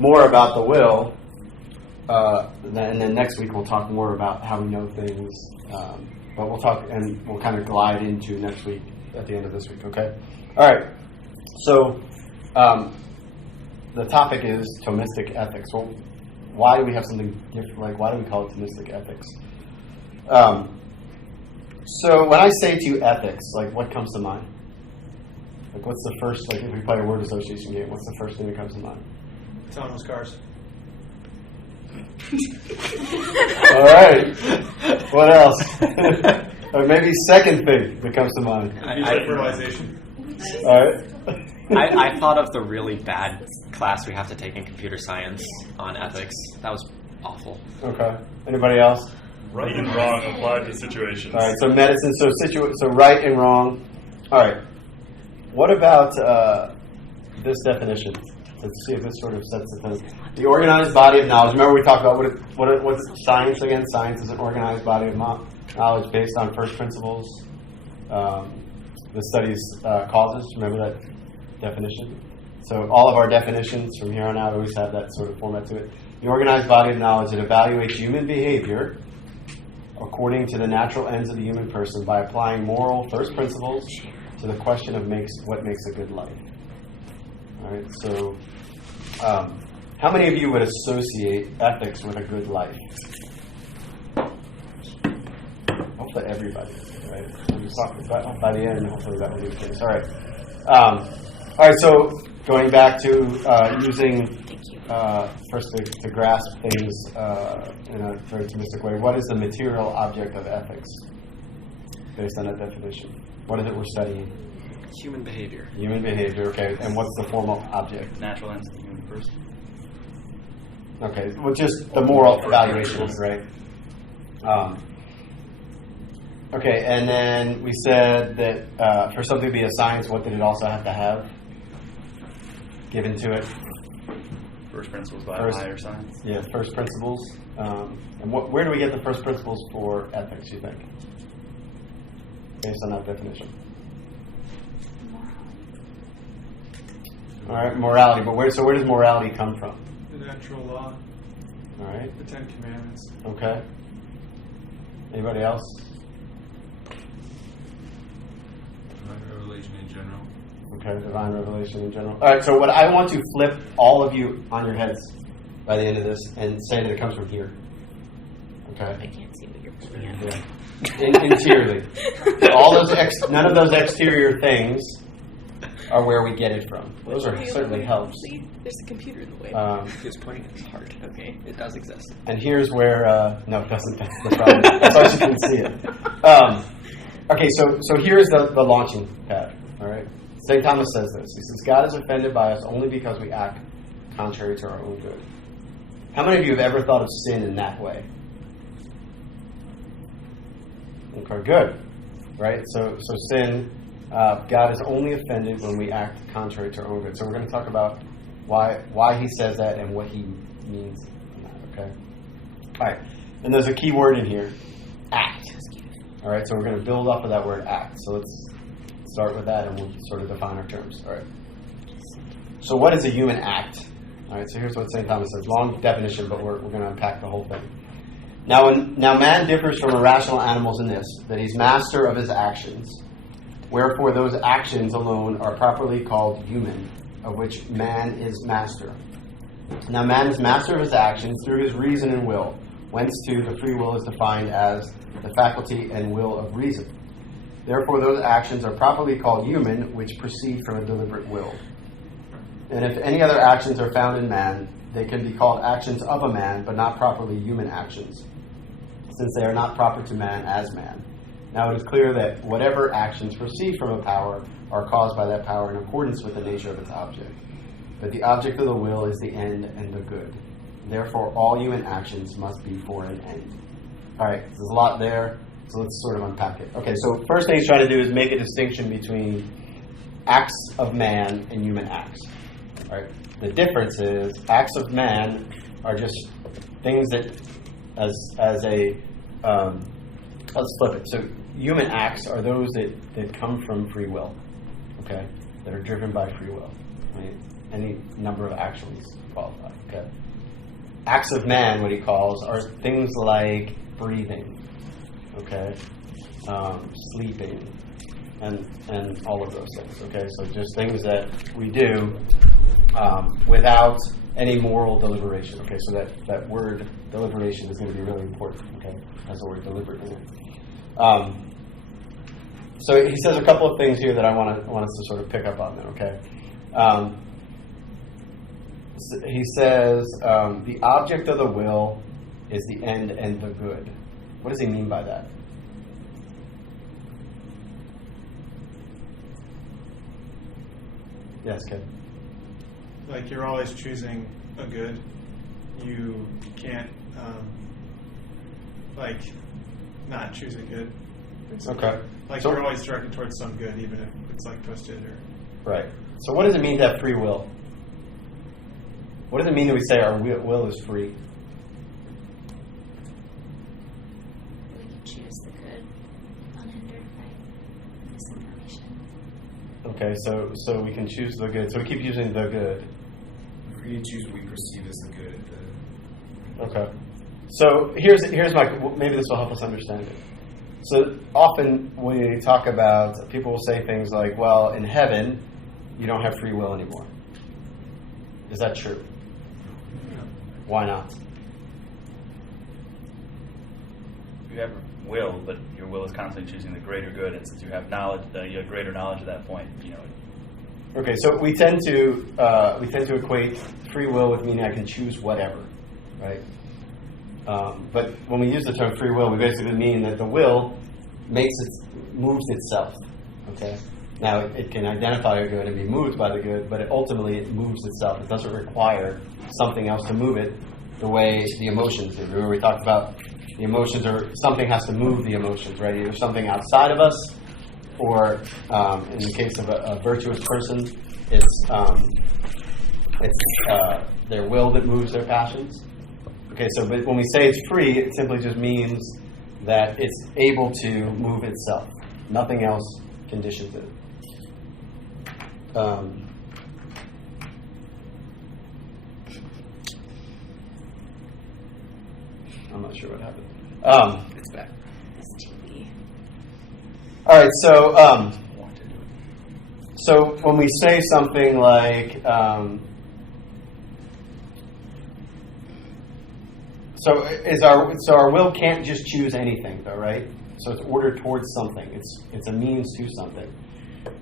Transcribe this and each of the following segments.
more about the will, and then next week we'll talk more about how we know things. But we'll talk, and we'll kind of glide into next week at the end of this week. Okay. All right. So the topic is Thomistic ethics. Well, why do we have something different? Like, why do we call it Thomistic ethics? So when I say to you ethics, like, what comes to mind? Like, what's the first, like, if we play a word association game, what's the first thing that comes to mind? Autonomous cars. All right. What else? Or maybe second thing that comes to mind. Fertilization. All right. I thought of the really bad class we have to take in computer science on ethics. That was awful. Okay. Anybody else? Right and wrong applied to situations. All right. So medicine. So right and wrong. All right. What about this definition? Let's see if this sort of sets the tone. The organized body of knowledge. Remember we talked about what's science again? Science is an organized body of knowledge based on first principles. The studies causes. Remember that definition? So all of our definitions from here on out always have that sort of format to it. The organized body of knowledge that evaluates human behavior according to the natural ends of the human person by applying moral first principles to the question of what makes a good life. All right, so how many of you would associate ethics with a good life? Hopefully everybody, right? By the end, hopefully that will be the case. All right. All right, so going back to using, first to grasp things in a very Thomistic way, what is the material object of ethics based on that definition? What is it we're studying? Human behavior. Human behavior, okay. And what's the formal object? Natural ends of the human person. Okay, well, just the moral evaluations, right? Okay, and then we said that for something to be a science, what did it also have to have given to it? First principles by a higher science. Yeah, first principles. And where do we get the first principles for ethics, you think? Based on that definition. All right, morality. But where does morality come from? The natural law. All right. The Ten Commandments. Okay. Anybody else? Divine revelation in general. Okay, divine revelation in general. All right, so what I want to flip all of you on your heads by the end of this and say that it comes from here. Okay? I can't see what you're pointing at. Yeah. Interiorly. All those none of those exterior things are where we get it from. Those are certainly helps. There's a computer in the way. It's pointing at his heart. Okay, it does exist. And here's where no, it doesn't. That's the problem. That's why you can see it. Okay, so here's the launching pad. All right. St. Thomas says this. He says, God is offended by us only because we act contrary to our own good. How many of you have ever thought of sin in that way? Okay, good. Right? So sin, God is only offended when we act contrary to our own good. So we're going to talk about why he says that and what he means in that, okay? All right. And there's a key word in here, act. All right, so we're going to build off of that word act. So let's start with that and we'll sort of define our terms. All right. So what is a human act? All right, so here's what St. Thomas says. Long definition, but we're going to unpack the whole thing. Now man differs from irrational animals in this, that he's master of his actions. Wherefore those actions alone are properly called human, of which man is master. Now man is master of his actions through his reason and will, whence too the free will is defined as the faculty and will of reason. Therefore those actions are properly called human, which proceed from a deliberate will. And if any other actions are found in man, they can be called actions of a man, but not properly human actions, since they are not proper to man as man. Now it is clear that whatever actions proceed from a power are caused by that power in accordance with the nature of its object. But the object of the will is the end and the good. Therefore all human actions must be for an end. All right, there's a lot there, so let's sort of unpack it. Okay, so first thing he's trying to do is make a distinction between acts of man and human acts. All right. The difference is acts of man are just things that, let's flip it. So human acts are those that come from free will, okay, that are driven by free will. Right? Any number of actions qualify. Okay. Acts of man, what he calls, are things like breathing, okay, sleeping, and all of those things. Okay, so just things that we do without any moral deliberation. Okay, so that word deliberation is going to be really important. Okay, has the word deliberate in it. So he says a couple of things here that I want us to sort of pick up on. Then, okay. He says the object of the will is the end and the good. What does he mean by that? Yes, Ken. Like you're always choosing a good. You can't not choose a good. Okay. Like So- you're always directed towards some good, even if it's like twisted or. Right. So what does it mean to have free will? What does it mean that we say our will is free? We can choose the good unhindered by misinformation. Okay, so we can choose the good. So we keep using the good. Free to choose what we perceive as the good. Okay. So here's my, maybe this will help us understand it. So often when we talk about, people will say things like, well, in heaven, you don't have free will anymore. Is that true? Why not? You have will, but your will is constantly choosing the greater good, and since you have knowledge, you have greater knowledge at that point. Okay, so we tend to equate free will with meaning I can choose whatever, right? But when we use the term free will, we basically mean that the will moves itself. Okay. Now it can identify a good and be moved by the good, but ultimately it moves itself. It doesn't require something else to move it the way the emotions do. Remember we talked about the emotions, or something has to move the emotions, right? Either something outside of us, or in the case of a virtuous person, it's their will that moves their passions. Okay, so but when we say it's free, it simply just means that it's able to move itself. Nothing else conditions it. I'm not sure what happened. It's back. It's TV. All right, so when we say something like, so our will can't just choose anything, though, right? So it's ordered towards something. It's a means to something,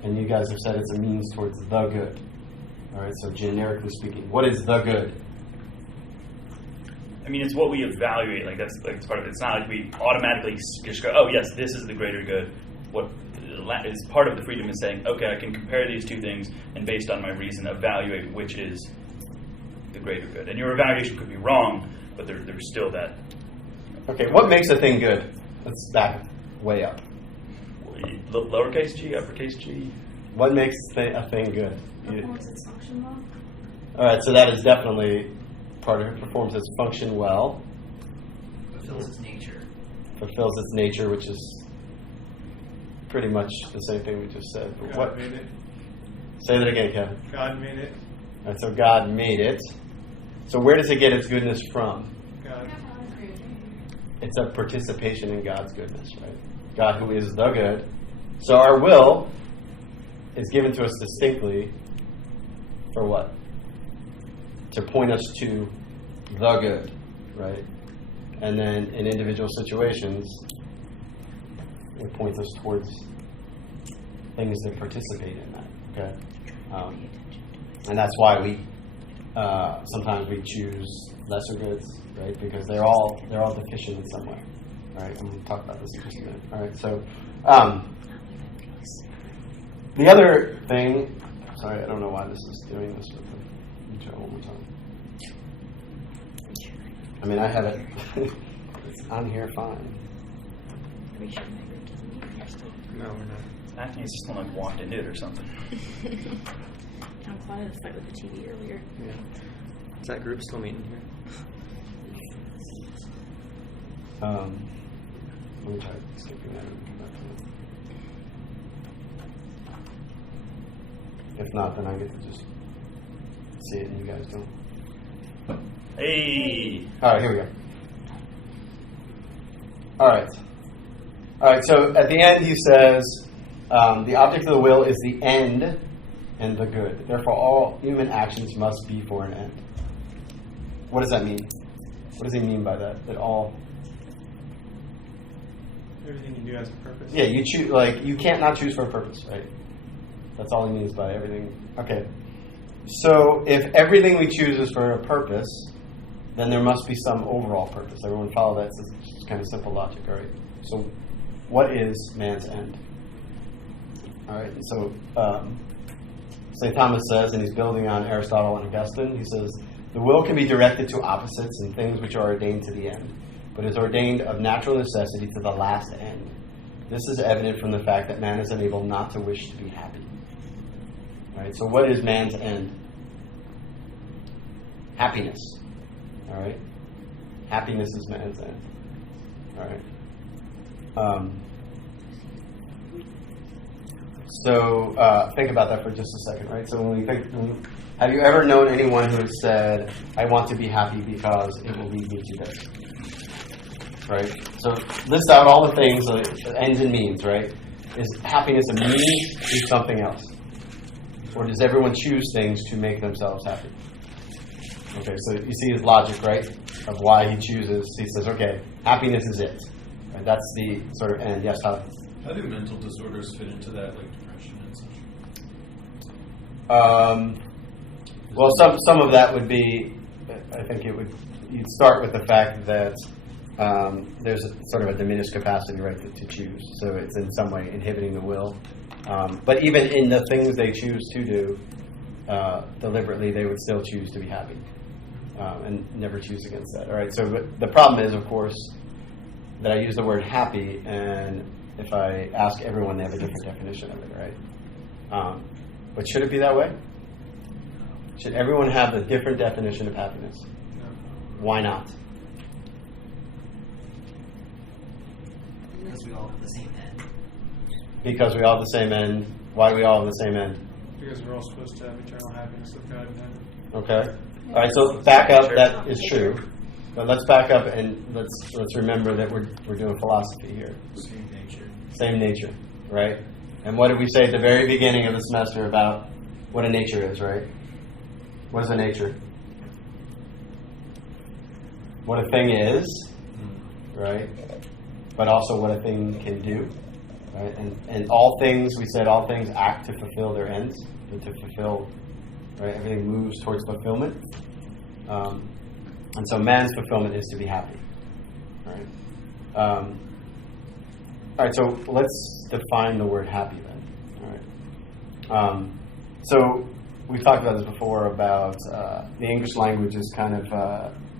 and you guys have said it's a means towards the good. All right, so generically speaking, what is the good? I mean, it's what we evaluate. Like that's part of it. It's not like we automatically just go, "Oh, yes, this is the greater good." What is part of the freedom is saying, "Okay, I can compare these two things, and based on my reason, evaluate which is the greater good." And your evaluation could be wrong, but there's still that. Okay, what makes a thing good? Let's back way up. Lowercase g, uppercase g. What makes a thing good? Performs its function well. All right, so that is definitely part of it. Performs its function well. Fulfills its nature. Fulfills its nature, which is pretty much the same thing we just said. But God made it. Say that again, Kevin. God made it. All right, so God made it. So where does it get its goodness from? God. It's a participation in God's goodness, right? God who is the good. So our will is given to us distinctly for what? To point us to the good, right? And then in individual situations, it points us towards things that participate in that, okay? And that's why we sometimes we choose lesser goods, right? Because they're all deficient in some way. All right, I'm going to talk about this in just a minute. All right, so the other thing, sorry, I don't know why this is doing this. Let me try one more time. I mean, I have it. It's on here fine. Are we sure my group doesn't meet here still? No, we're not. I think it's just someone like walked into it or something. John Claude had a fight with the TV earlier. Yeah. Is that group still meeting here? Let me try skipping that and come back to it. If not, then I get to just see it and you guys don't. Hey. All right, here we go. All right, so at the end he says, the object of the will is the end and the good. Therefore, all human actions must be for an end. What does that mean? What does he mean by that? That all... Everything you do has a purpose. Yeah, you choose. Like, you can't not choose for a purpose, right? That's all he means by everything. Okay. So if everything we choose is for a purpose, then there must be some overall purpose. Everyone follow that? It's just kind of simple logic, all right? So what is man's end? All right, so St. Thomas says, and he's building on Aristotle and Augustine, he says, the will can be directed to opposites and things which are ordained to the end, but is ordained of natural necessity to the last end. This is evident from the fact that man is unable not to wish to be happy. All right, so what is man's end? Happiness. All right? Happiness is man's end. All right? So think about that for just a second, right? So when we think, have you ever known anyone who has said, I want to be happy because it will lead me to this? Right? So list out all the things, ends and means, right? Is happiness a means to something else? Or does everyone choose things to make themselves happy? Okay, so you see his logic, right? Of why he chooses. He says, okay, happiness is it. Right? That's the sort of end. Yes, Tyler? How do mental disorders fit into that, like depression and such? Well, some of that would be, I think you'd start with the fact that there's sort of a diminished capacity, right, to choose. So it's in some way inhibiting the will. But even in the things they choose to do, deliberately, they would still choose to be happy and never choose against that. All right. So but the problem is, of course, that I use the word happy, and if I ask everyone, they have a different definition of it, right? But should it be that way? Should everyone have a different definition of happiness? No. Why not? Because we all have the same end. Because we all have the same end. Why do we all have the same end? Because we're all supposed to have eternal happiness with God in heaven. Okay. All right. So back up. That is true. But let's back up and let's remember that we're doing philosophy here. Same nature. Same nature, right? And what did we say at the very beginning of the semester about what a nature is, right? What is a nature? What a thing is, right? But also what a thing can do, right? And all things, we said all things act to fulfill their ends, to fulfill, right? Everything moves towards fulfillment. And so man's fulfillment is to be happy, right? All right, so let's define the word happy then. All right. So we've talked about this before about the English language is kind of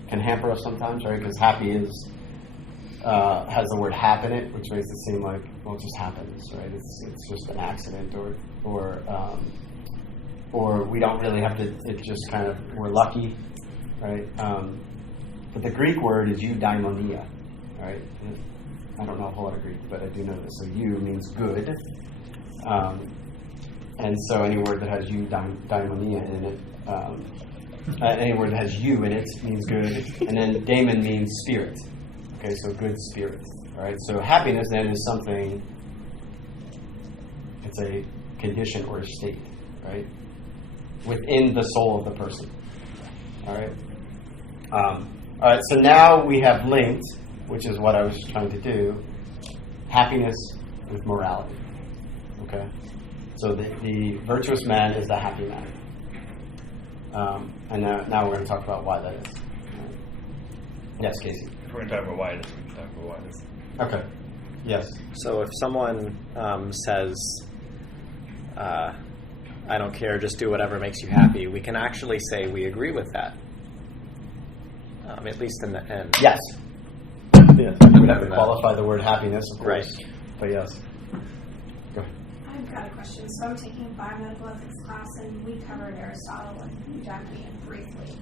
can hamper us sometimes, right? Because happy is has the word "hap" in it, which makes it seem like, well, it just happens, right? It's just an accident, or we don't really have to. It just kind of we're lucky, right? But the Greek word is eudaimonia, right? I don't know a whole lot of Greek, but I do know this. So "eu" means good, and so any word that has eudaimonia in it, any word that has "you" in it means good, and then daimon means spirit. Okay, so good spirit. All right, so happiness then is something. It's a condition or a state, right, within the soul of the person. All right. All right. So now we have linked, which is what I was trying to do, happiness with morality. Okay. So the virtuous man is the happy man. And now we're going to talk about why that is. Right. Yes, Casey. If we're going to talk about why it is, we can talk about why it is. Okay. Yes. So if someone says, I don't care, just do whatever makes you happy, we can actually say we agree with that. At least in the end. Yes. Yes. You would have to qualify the word happiness, of course. Right. But yes. Go ahead. I've got a question. So I'm taking biomedical ethics class, and we covered Aristotle and eudaimonia briefly.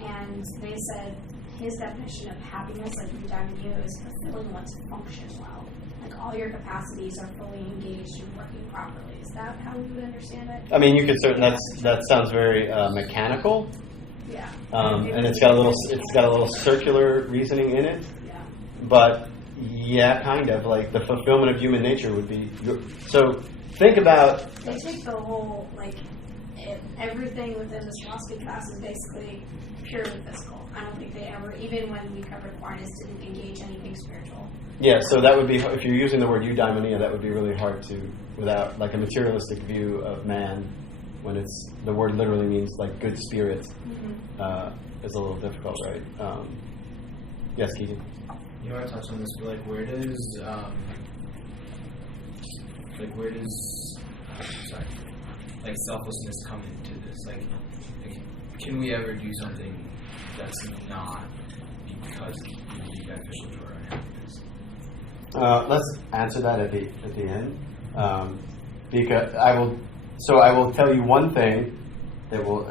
And they said his definition of happiness, like eudaimonia, is fulfilling what's function well. Like all your capacities are fully engaged and working properly. Is that how we would understand it? I mean, you could certainly. That sounds very mechanical. Yeah. And it's got a little circular reasoning in it. Yeah. But yeah, kind of like the fulfillment of human nature would be. So think about. They take the whole, like, everything within this philosophy class is basically purely physical. I don't think they ever, even when we covered Aquinas, didn't engage anything spiritual. Yeah, so that would be, if you're using the word eudaimonia, that would be really hard to, without like a materialistic view of man, when the word literally means like good spirit, is a little difficult, right? Yes, Keegan? You want to touch on this, but like where does selflessness come into this? Like, can we ever do something that's not because it would be beneficial to our own happiness? Let's answer that at the end, because I will tell you one thing that will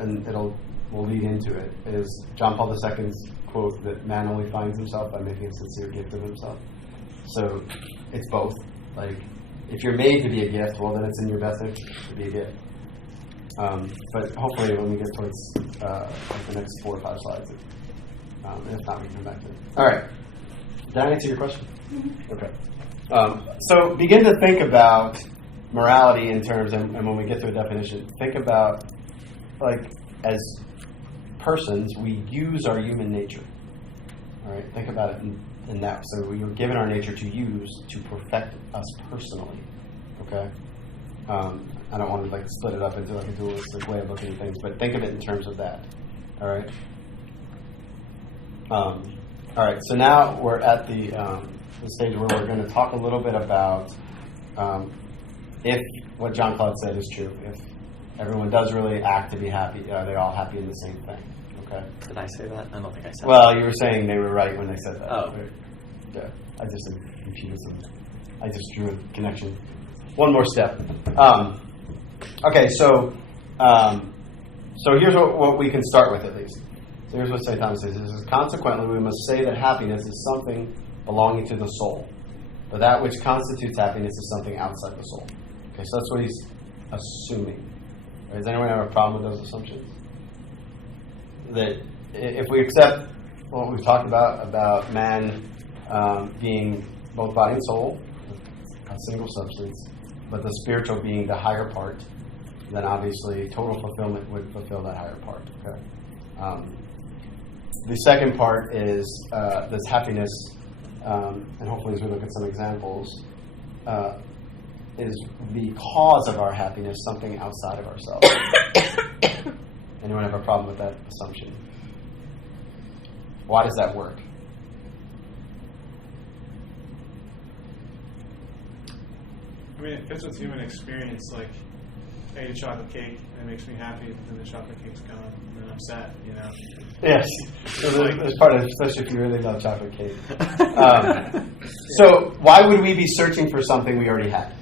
lead into it is John Paul II's quote that man only finds himself by making a sincere gift of himself. So it's both. Like, if you're made to be a gift, well, then it's in your best interest to be a gift. But hopefully, when we get towards like the next 4 or 5 slides, and if not, we can come back to it. All right. Did I answer your question? Okay. So begin to think about morality in terms, and when we get to a definition, think about, like, as persons, we use our human nature. All right? Think about it in that. So we were given our nature to use to perfect us personally. Okay? I don't want to like split it up into like a dualistic way of looking at things, but think of it in terms of that. All right? All right, so now we're at the stage where we're going to talk a little bit about if what John Claude said is true. If everyone does really act to be happy, are they all happy in the same thing? Okay. Did I say that? I don't think I said Well, you were saying they were right when they said that. Oh. Yeah, I just confused them. I just drew a connection. One more step. Okay, so here's what we can start with at least. So here's what St. Thomas says. It says, consequently, we must say that happiness is something belonging to the soul, but that which constitutes happiness is something outside the soul. Okay, so that's what he's assuming. Right? Does anyone have a problem with those assumptions? That if we accept what we've talked about man being both body and soul, a single substance, but the spiritual being the higher part, then obviously total fulfillment would fulfill that higher part. Okay. The second part is this happiness, and hopefully as we look at some examples, is because of our happiness something outside of ourselves. Anyone have a problem with that assumption? Why does that work? I mean, it fits with human experience. Like, I ate a chocolate cake and it makes me happy, but then the chocolate cake's gone and then I'm sad, you know? Yes. So there's part of it, especially if you really love chocolate cake. So why would we be searching for something we already had?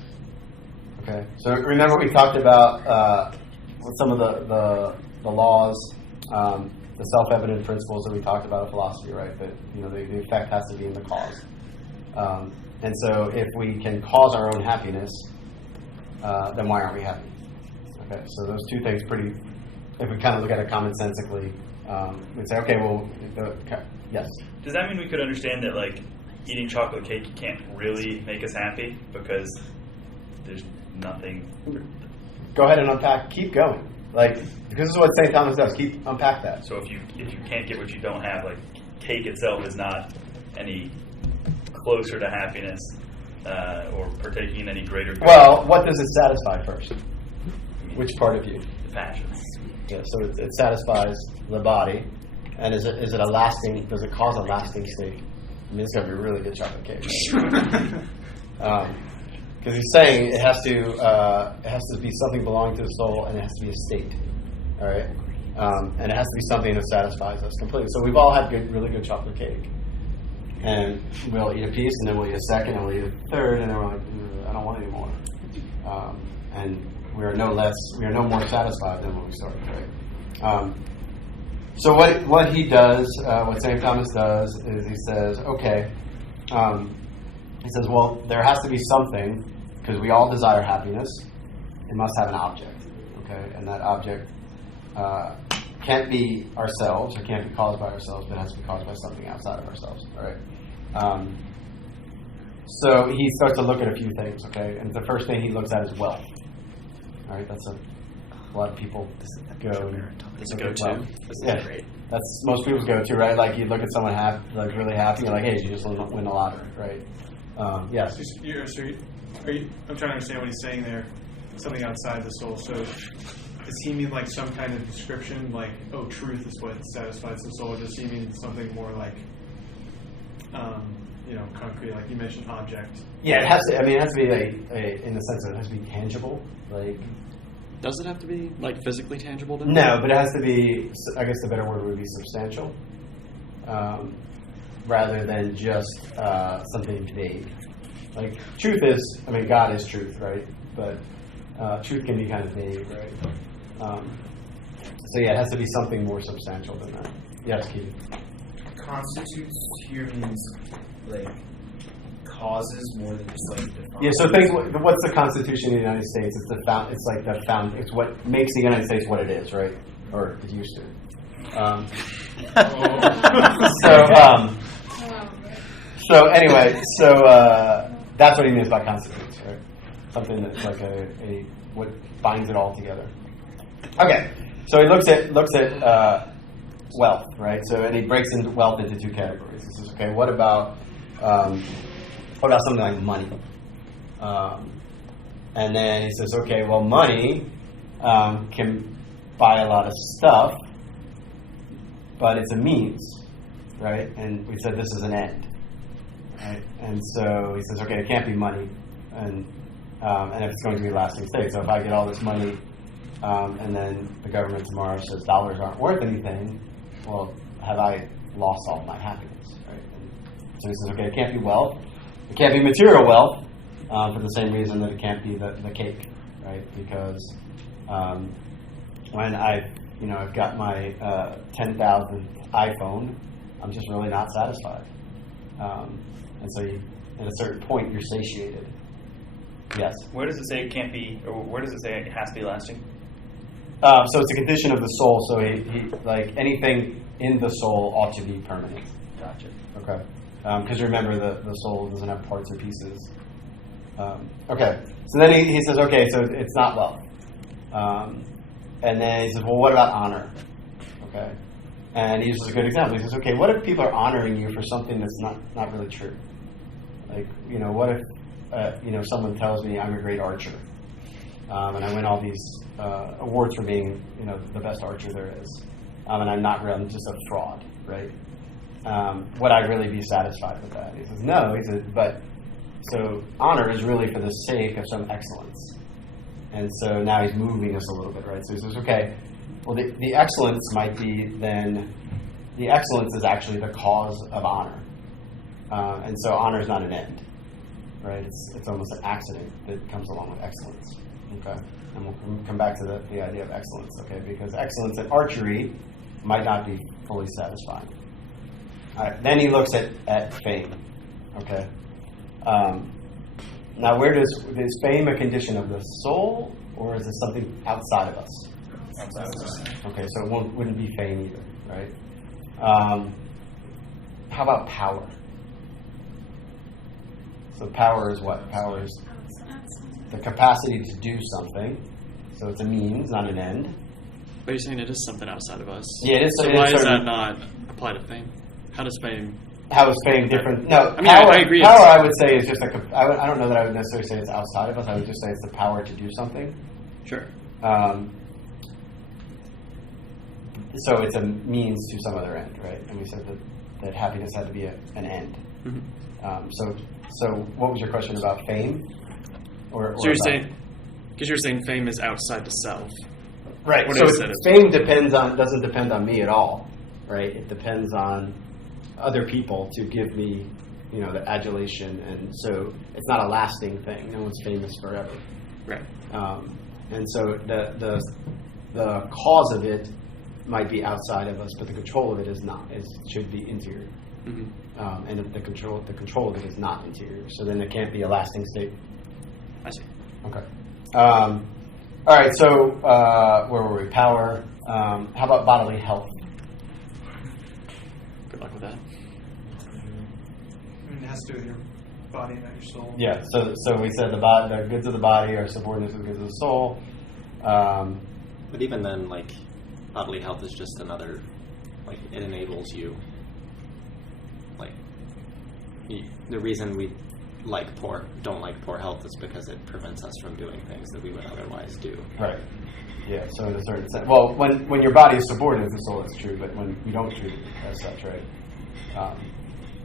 Okay. So remember we talked about some of the laws, the self-evident principles that we talked about in philosophy, right? That the effect has to be in the cause. And so if we can cause our own happiness, then why aren't we happy? Okay, so those two things if we kind of look at it commonsensically, we'd say, okay, well, yes. Does that mean we could understand that, like, eating chocolate cake can't really make us happy because there's nothing? Go ahead and unpack. Keep going. Like, because this is what St. Thomas does. Unpack that. So if you can't get what you don't have, like, cake itself is not any closer to happiness or partaking in any greater good. Well, what does it satisfy first? Which part of you? The passions. Yeah, so it satisfies the body, and is it a lasting? Does it cause a lasting state? I mean, it's going to be really good chocolate cake. Because he's saying it has to be something belonging to the soul, and it has to be a state. All right, and it has to be something that satisfies us completely. So we've all had really good chocolate cake, and we'll eat a piece, and then we'll eat a second, and we'll eat a third, and then we're like, I don't want any more. And we are no more satisfied than when we started, right? So what he does, what St. Thomas does, is he says, okay, he says, well, there has to be something, because we all desire happiness. It must have an object, okay? And that object can't be ourselves, or can't be caused by ourselves, but has to be caused by something outside of ourselves. All right. So he starts to look at a few things. Okay, and the first thing he looks at is wealth. All right, that's a lot of people go. This is a look at go-to. wealth. This is Yeah. great. That's most people's go-to, right? Like you look at someone really happy, you're like, hey, you just win the lottery, right? Yes. I'm trying to understand what he's saying there. Something outside the soul. So does he mean like some kind of description, like, oh, truth is what satisfies the soul, or does he mean something more like, concrete, like you mentioned, object? Yeah, it has to. I mean, it has to be in the sense that it has to be tangible. Like, does it have to be like physically tangible? No, but it has to be. I guess the better word would be substantial, rather than just something vague. Like truth is. I mean, God is truth, right? But truth can be kind of vague, right? So yeah, it has to be something more substantial than that. Yes, Keith. Constitutes here means like causes more than just like defines. Yeah. So think. What's the Constitution of the United States? It's what makes the United States what it is, right? Or it used to. So anyway, that's what he means by constitutes, right? Something that's like a what binds it all together. Okay, so he looks at wealth, right? So and he breaks into wealth into two categories. He says, okay, what about something like money? And then he says, okay, well, money can buy a lot of stuff, but it's a means, right? And we said this is an end, right? And so he says, okay, it can't be money, and if it's going to be a lasting state. So if I get all this money, and then the government tomorrow says dollars aren't worth anything, well, have I lost all my happiness, right? And so he says, okay, it can't be wealth, it can't be material wealth, for the same reason that it can't be the cake, right? Because when I've got my 10,000th iPhone, I'm just really not satisfied. And so at a certain point, you're satiated. Yes? Where does it say it can't be, or where does it say it has to be lasting? So it's a condition of the soul, so he like anything in the soul ought to be permanent. Gotcha. Okay. Because remember, the soul doesn't have parts or pieces. Okay. So then he says, okay, so it's not wealth. And then he says, well, what about honor? Okay. And he uses a good example. He says, okay, what if people are honoring you for something that's not really true? Like, what if, someone tells me I'm a great archer, and I win all these awards for being, the best archer there is, and I'm not real, I'm just a fraud, right? Would I really be satisfied with that? He says, no. He says, but so honor is really for the sake of some excellence. And so now he's moving us a little bit, right? So he says, okay, well, the excellence might be then, the excellence is actually the cause of honor. And so honor is not an end, right? It's almost an accident that comes along with excellence, okay? And we'll come back to the idea of excellence, okay? Because excellence in archery might not be fully satisfying. All right, then he looks at fame, okay? Now, is fame a condition of the soul, or is it something outside of us? Outside of us. Okay, so it wouldn't be fame either, right? How about power? So power is what? Power is the capacity to do something. So it's a means, not an end. But you're saying it is something outside of us. Yeah, it is. So why does that not apply to fame? How does fame... How is fame different? No, I mean, power, I agree. Power, I would say, is just like I don't know that I would necessarily say it's outside of us. I would just say it's the power to do something. Sure. So it's a means to some other end, right? And we said that happiness had to be an end. Mm-hmm. So what was your question about fame? Or so you're saying, because you're saying fame is outside the self. Right. What So fame doesn't depend on me at all, right? It depends on other people to give me, the adulation, and so it's not a lasting thing. No one's famous forever. Right. And so the cause of it might be outside of us, but the control of it is not. It should be interior. Mm-hmm. And the control of it is not interior. So then it can't be a lasting state. I see. Okay. All right. So where were we? Power. How about bodily health? Good luck with that. I mean, it has to do with your body, not your soul. Yeah, so we said the goods of the body are subordinate to the goods of the soul. But even then, like, bodily health is just another, like, it enables you. Like, the reason we don't like poor health is because it prevents us from doing things that we would otherwise do. Right. Yeah, so in a certain sense. Well, when your body is subordinate to the soul, that's true, but when you don't treat it as such, right?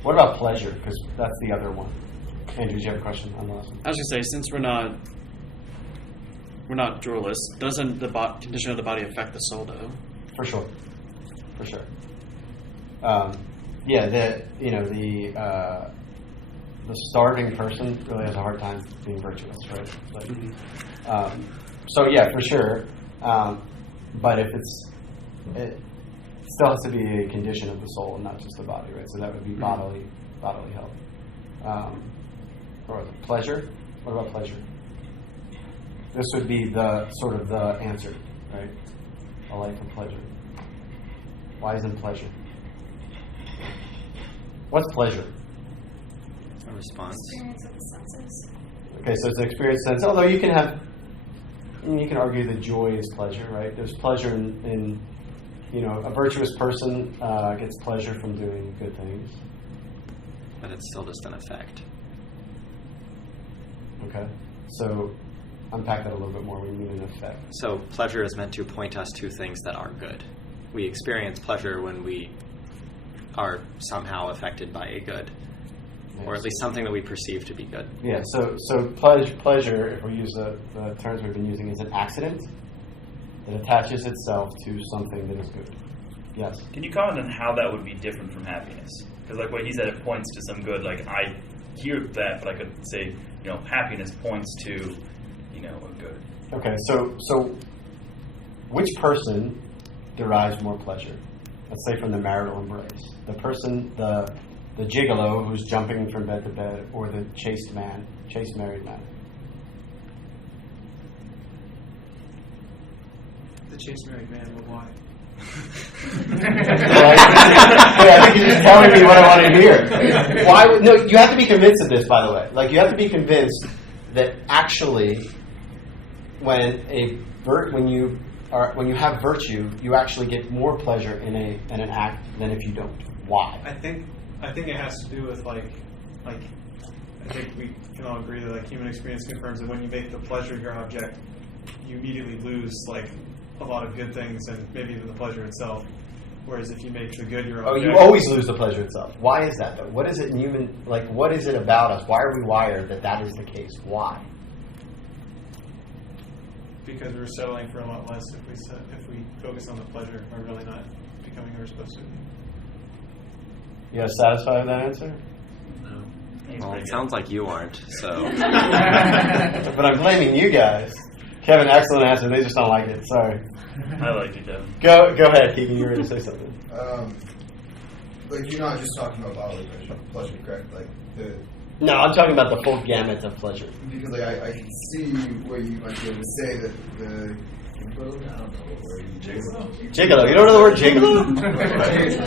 What about pleasure? Because that's the other one. Andrew, did you have a question on the last one? I was going to say, since we're not dualists, doesn't the condition of the body affect the soul, though? For sure. The starving person really has a hard time being virtuous, right? Like, so yeah, for sure. But if it still has to be a condition of the soul and not just the body, right? So that would be bodily health. Or was it pleasure? What about pleasure? This would be the sort of the answer, right? A life of pleasure. Why isn't pleasure? What's pleasure? A response. Experience of the senses. Okay, so it's an experience sense. Although you can argue that joy is pleasure, right? There's pleasure in a virtuous person gets pleasure from doing good things. But it's still just an effect. Okay, so unpack that a little bit more. What do you mean an effect? So pleasure is meant to point us to things that are good. We experience pleasure when we are somehow affected by a good, or at least something that we perceive to be good. Yeah, so pleasure, if we use the terms we've been using, is an accident that attaches itself to something that is good. Yes? Can you comment on how that would be different from happiness? Because like what he said, it points to some good. Like I hear that, but I could say, happiness points to, a good. Okay, so which person derives more pleasure? Let's say from the marital embrace. The person, the gigolo who's jumping from bed to bed, or the chaste married man. The chaste married man, but why? I think you're just telling me what I want to hear. No, you have to be convinced of this, by the way. Like, you have to be convinced that actually, when you have virtue, you actually get more pleasure in an act than if you don't. Why? I think it has to do with I think we can all agree that human experience confirms that when you make the pleasure your object, you immediately lose a lot of good things and maybe even the pleasure itself. Whereas if you make the good your object, you always lose the pleasure itself. Why is that though? What is it in human? What is it about us? Why are we wired that is the case? Why? because we're settling for a lot less if we focus on the pleasure. We're really not becoming who we're supposed to be. You guys satisfied with that answer? No. Well, it sounds like you aren't, so. But I'm blaming you guys. Kevin, excellent answer. They just don't like it. Sorry. I like it, Kevin. Go ahead, Keegan. You were going to say something. You're not just talking about bodily pleasure, correct? No, I'm talking about the full gamut of pleasure. Because I can see where you might be able to say that the gigolo. Gigolo. You don't know the word gigolo?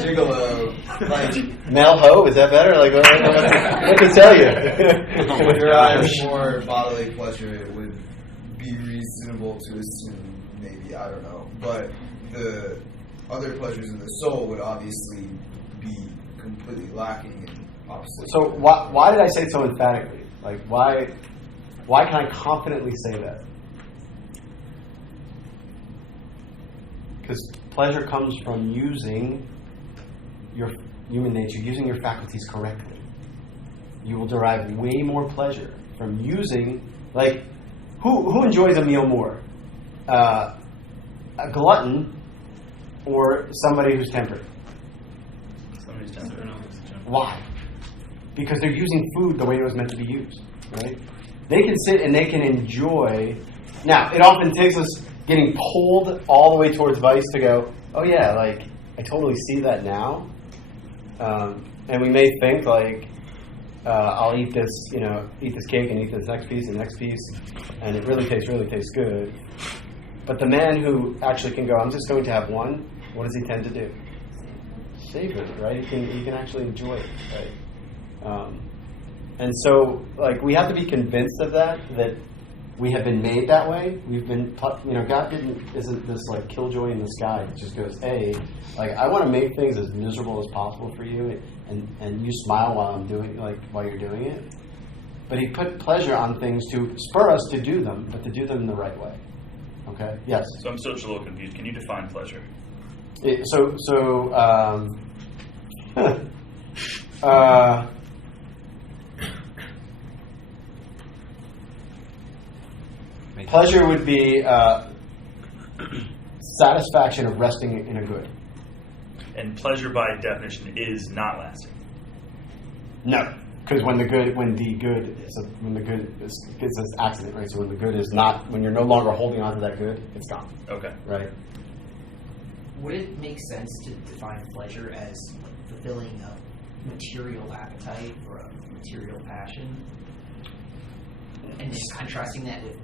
Gigolo. Male hoe? Is that better? What to tell you? If you're having more bodily pleasure, it would be reasonable to assume, maybe, I don't know. But the other pleasures in the soul would obviously be completely lacking in opposite. So why did I say it so emphatically? Why can I confidently say that? Because pleasure comes from using your human nature, using your faculties correctly. You will derive way more pleasure from using, who enjoys a meal more? A glutton or somebody who's temperate? Somebody's temperate. Why? Because they're using food the way it was meant to be used, right? They can sit and they can enjoy. Now, it often takes us getting pulled all the way towards vice to go, oh yeah, I totally see that now. And we may think I'll eat this cake and eat this next piece and next piece, and it really tastes good. But the man who actually can go, I'm just going to have one, what does he tend to do? Savor it, right? He can actually enjoy it, right? And so, like, we have to be convinced of that we have been made that way. We've been, God isn't this like killjoy in the sky that just goes, hey, like, I want to make things as miserable as possible for you, and you smile while you're doing it. But he put pleasure on things to spur us to do them, but to do them in the right way. Okay? Yes? So I'm still just a little confused. Can you define pleasure? Pleasure would be satisfaction of resting in a good. And pleasure, by definition, is not lasting. No, because when the good is this accident, right? So when the good is not, when you're no longer holding on to that good, it's gone. Okay. Right. Would it make sense to define pleasure as like fulfilling a material appetite or a material passion, and then contrasting that with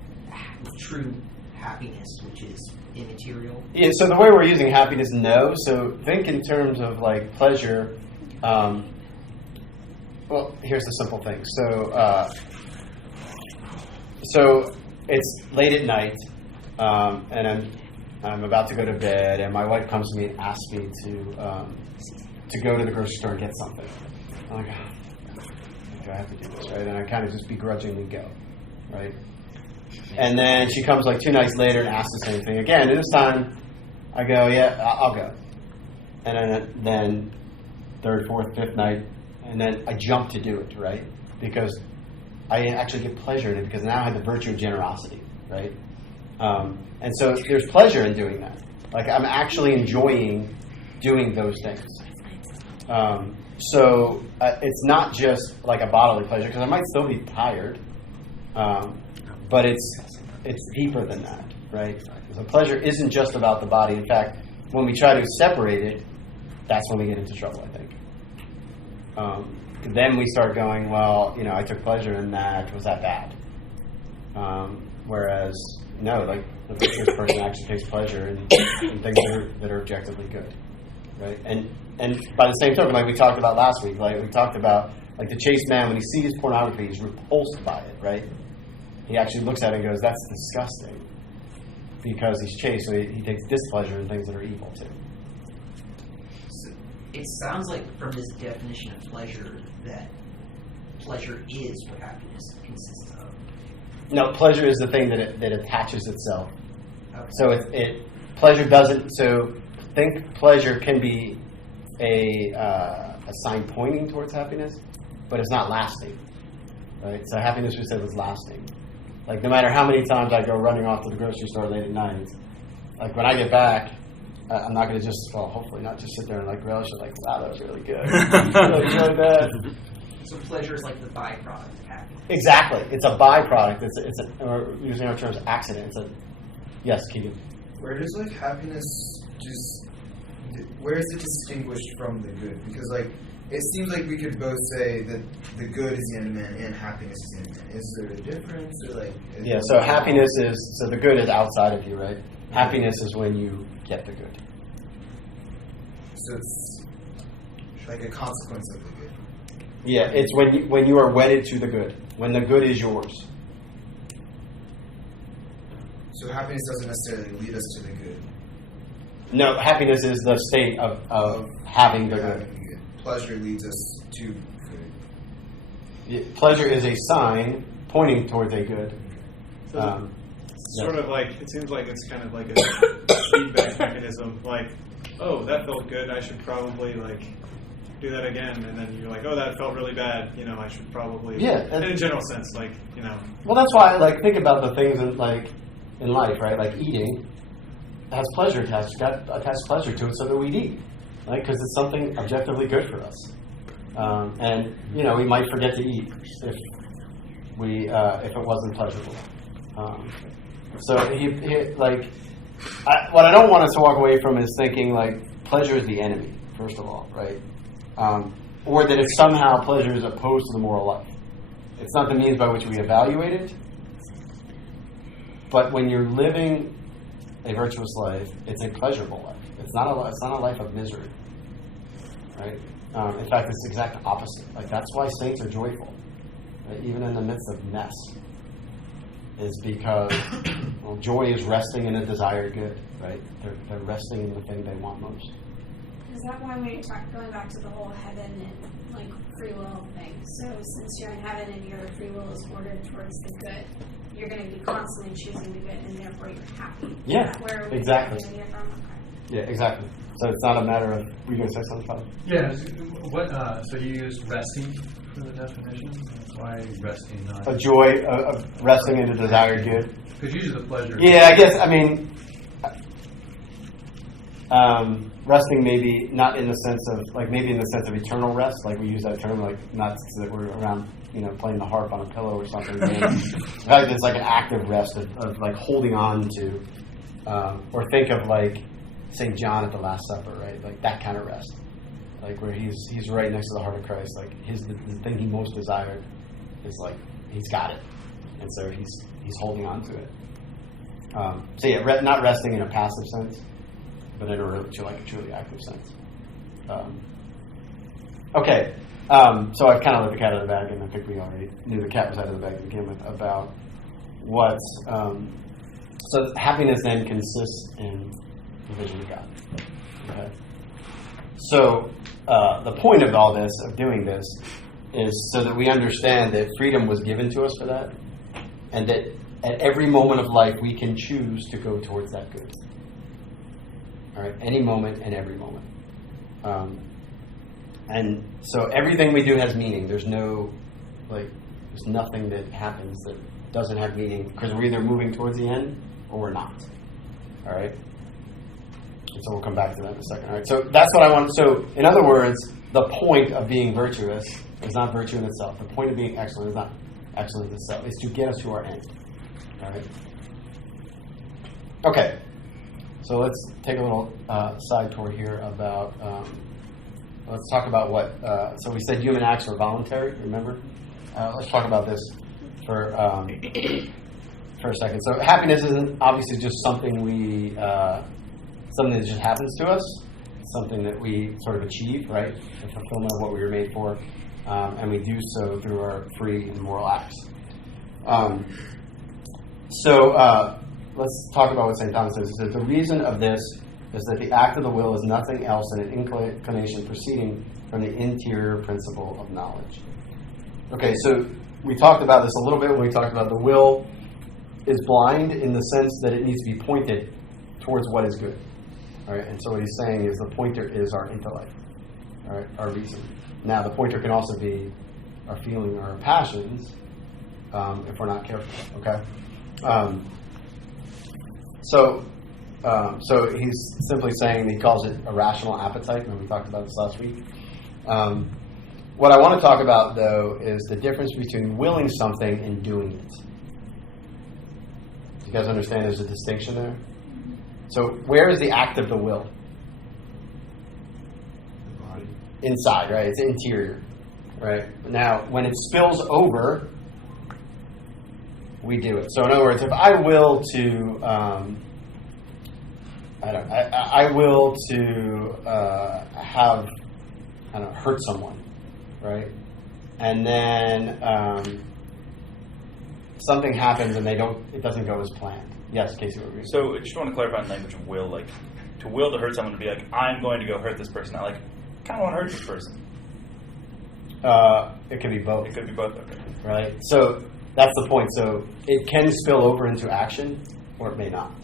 true happiness, which is immaterial? Yeah. So the way we're using happiness, no. So think in terms of like pleasure. Well, here's the simple thing. So it's late at night, and I'm about to go to bed, and my wife comes to me and asks me to go to the grocery store and get something. I'm like, I have to do this, right? And I kind of just begrudgingly go, right? And then she comes like 2 nights later and asks the same thing again. And this time, I go, yeah, I'll go. And then third, fourth, fifth night, and then I jump to do it, right? Because I actually get pleasure in it, because now I have the virtue of generosity, right? And so there's pleasure in doing that. Like, I'm actually enjoying doing those things. So it's not just like a bodily pleasure, because I might still be tired, but it's deeper than that, right? So pleasure isn't just about the body. In fact, when we try to separate it, that's when we get into trouble, I think. Then we start going, well, I took pleasure in that. Was that bad? Whereas, no, like the virtuous person actually takes pleasure in things that are objectively good, right? And by the same token, like we talked about last week, like we talked about, like the chaste man, when he sees pornography, he's repulsed by it, right? He actually looks at it and goes, that's disgusting, because he's chaste, so he takes displeasure in things that are evil too. So it sounds like from this definition of pleasure that pleasure is what happiness consists of. No, pleasure is the thing that attaches itself. Okay. So pleasure doesn't. So think pleasure can be a sign pointing towards happiness, but it's not lasting, right? So happiness, we said, was lasting. Like no matter how many times I go running off to the grocery store late at night, like when I get back, I'm not going to just, hopefully not just sit there and like relish it, like, wow, that was really good. That was really bad. So pleasure is like the byproduct of happiness. Exactly. It's a byproduct. Or using our terms, accident. Yes, Keegan. Where does like happiness where is it distinguished from the good? Because like it seems like we could both say that the good is the end of man and happiness is the end of man. Is there a difference, or like? Yeah. So happiness is the good is outside of you, right? Happiness is when you get the good. So it's like a consequence of the good. Yeah, it's when you are wedded to the good, when the good is yours. So happiness doesn't necessarily lead us to the good. No, happiness is the state of having the good. Pleasure leads us to good. Yeah, pleasure is a sign pointing towards a good. Sort of like, it seems like it's kind of like a feedback mechanism. Like, oh, that felt good. I should probably like do that again. And then you're like, oh, that felt really bad. I should probably. Yeah. And in a general sense, like, Well, that's why, like, think about the things in life, right? Like eating has pleasure attached. Got attached pleasure to it, so that we'd eat, right? Because it's something objectively good for us. And we might forget to eat if it wasn't pleasurable. So what I don't want us to walk away from is thinking like pleasure is the enemy, first of all, right? Or that it's somehow pleasure is opposed to the moral life. It's not the means by which we evaluate it, but when you're living a virtuous life, it's a pleasurable life. It's not a life of misery, right? In fact, it's the exact opposite. Like that's why saints are joyful, right? Even in the midst of mess, is because joy is resting in a desired good, right? They're resting in the thing they want most. Is that why we're going back to the whole heaven and like free will thing? So since you're in heaven and your free will is ordered towards the good, you're going to be constantly choosing the good, and therefore you're happy. Yeah, Where exactly. From? Okay. Yeah, exactly. So it's not a matter of, were you going to say something, Father? Yeah. So you use resting for the definition? Why resting, not A joy of resting in a desired good. Because usually the pleasure. Yeah, I guess. I mean, resting maybe not in the sense of maybe in the sense of eternal rest. Like we use that term, not that we're around, playing the harp on a pillow or something. In fact, it's like an active rest of holding on to, or think of St. John at the Last Supper, right? Like that kind of rest, where he's right next to the heart of Christ. Like the thing he most desired is he's got it, and so he's holding on to it. So yeah, not resting in a passive sense, but in a truly active sense. Okay, so I've kind of let the cat out of the bag, and I think we already knew the cat was out of the bag to begin with about what's. So happiness then consists in the vision of God. Okay. So the point of all this, of doing this, is so that we understand that freedom was given to us for that, and that at every moment of life we can choose to go towards that good. All right, any moment and every moment. And so everything we do has meaning. There's there's nothing that happens that doesn't have meaning, because we're either moving towards the end or we're not. All right? And so we'll come back to that in a second. All right, so that's what I want. So in other words, the point of being virtuous is not virtue in itself. The point of being excellent is not excellence in itself. It's to get us to our end. All right? Okay. So let's take a little side tour here about, let's talk about what, so we said human acts are voluntary, remember? Let's talk about this for a second. So happiness isn't obviously just something something that just happens to us. It's something that we sort of achieve, right? The fulfillment of what we were made for. And we do so through our free and moral acts. Let's talk about what St. Thomas says. He says, the reason of this is that the act of the will is nothing else than an inclination proceeding from the interior principle of knowledge. Okay, so we talked about this a little bit when we talked about the will is blind in the sense that it needs to be pointed towards what is good. All right, and so what he's saying is the pointer is our intellect, all right, our reason. Now, the pointer can also be our feeling or our passions if we're not careful, okay? So he's simply saying, he calls it a rational appetite, and we talked about this last week. What I want to talk about, though, is the difference between willing something and doing it. Do you guys understand there's a distinction there? So where is the act of the will? The body. Inside, right? It's interior, right? Now, when it spills over, we do it. So in other words, if I will to, hurt someone, right? And then something happens and it doesn't go as planned. Yes, Casey, what were you saying? So I just want to clarify the language of will. To will to hurt someone, to be I'm going to go hurt this person. I kind of want to hurt this person. It could be both. It could be both, okay. Right? So that's the point. So it can spill over into action, or it may not,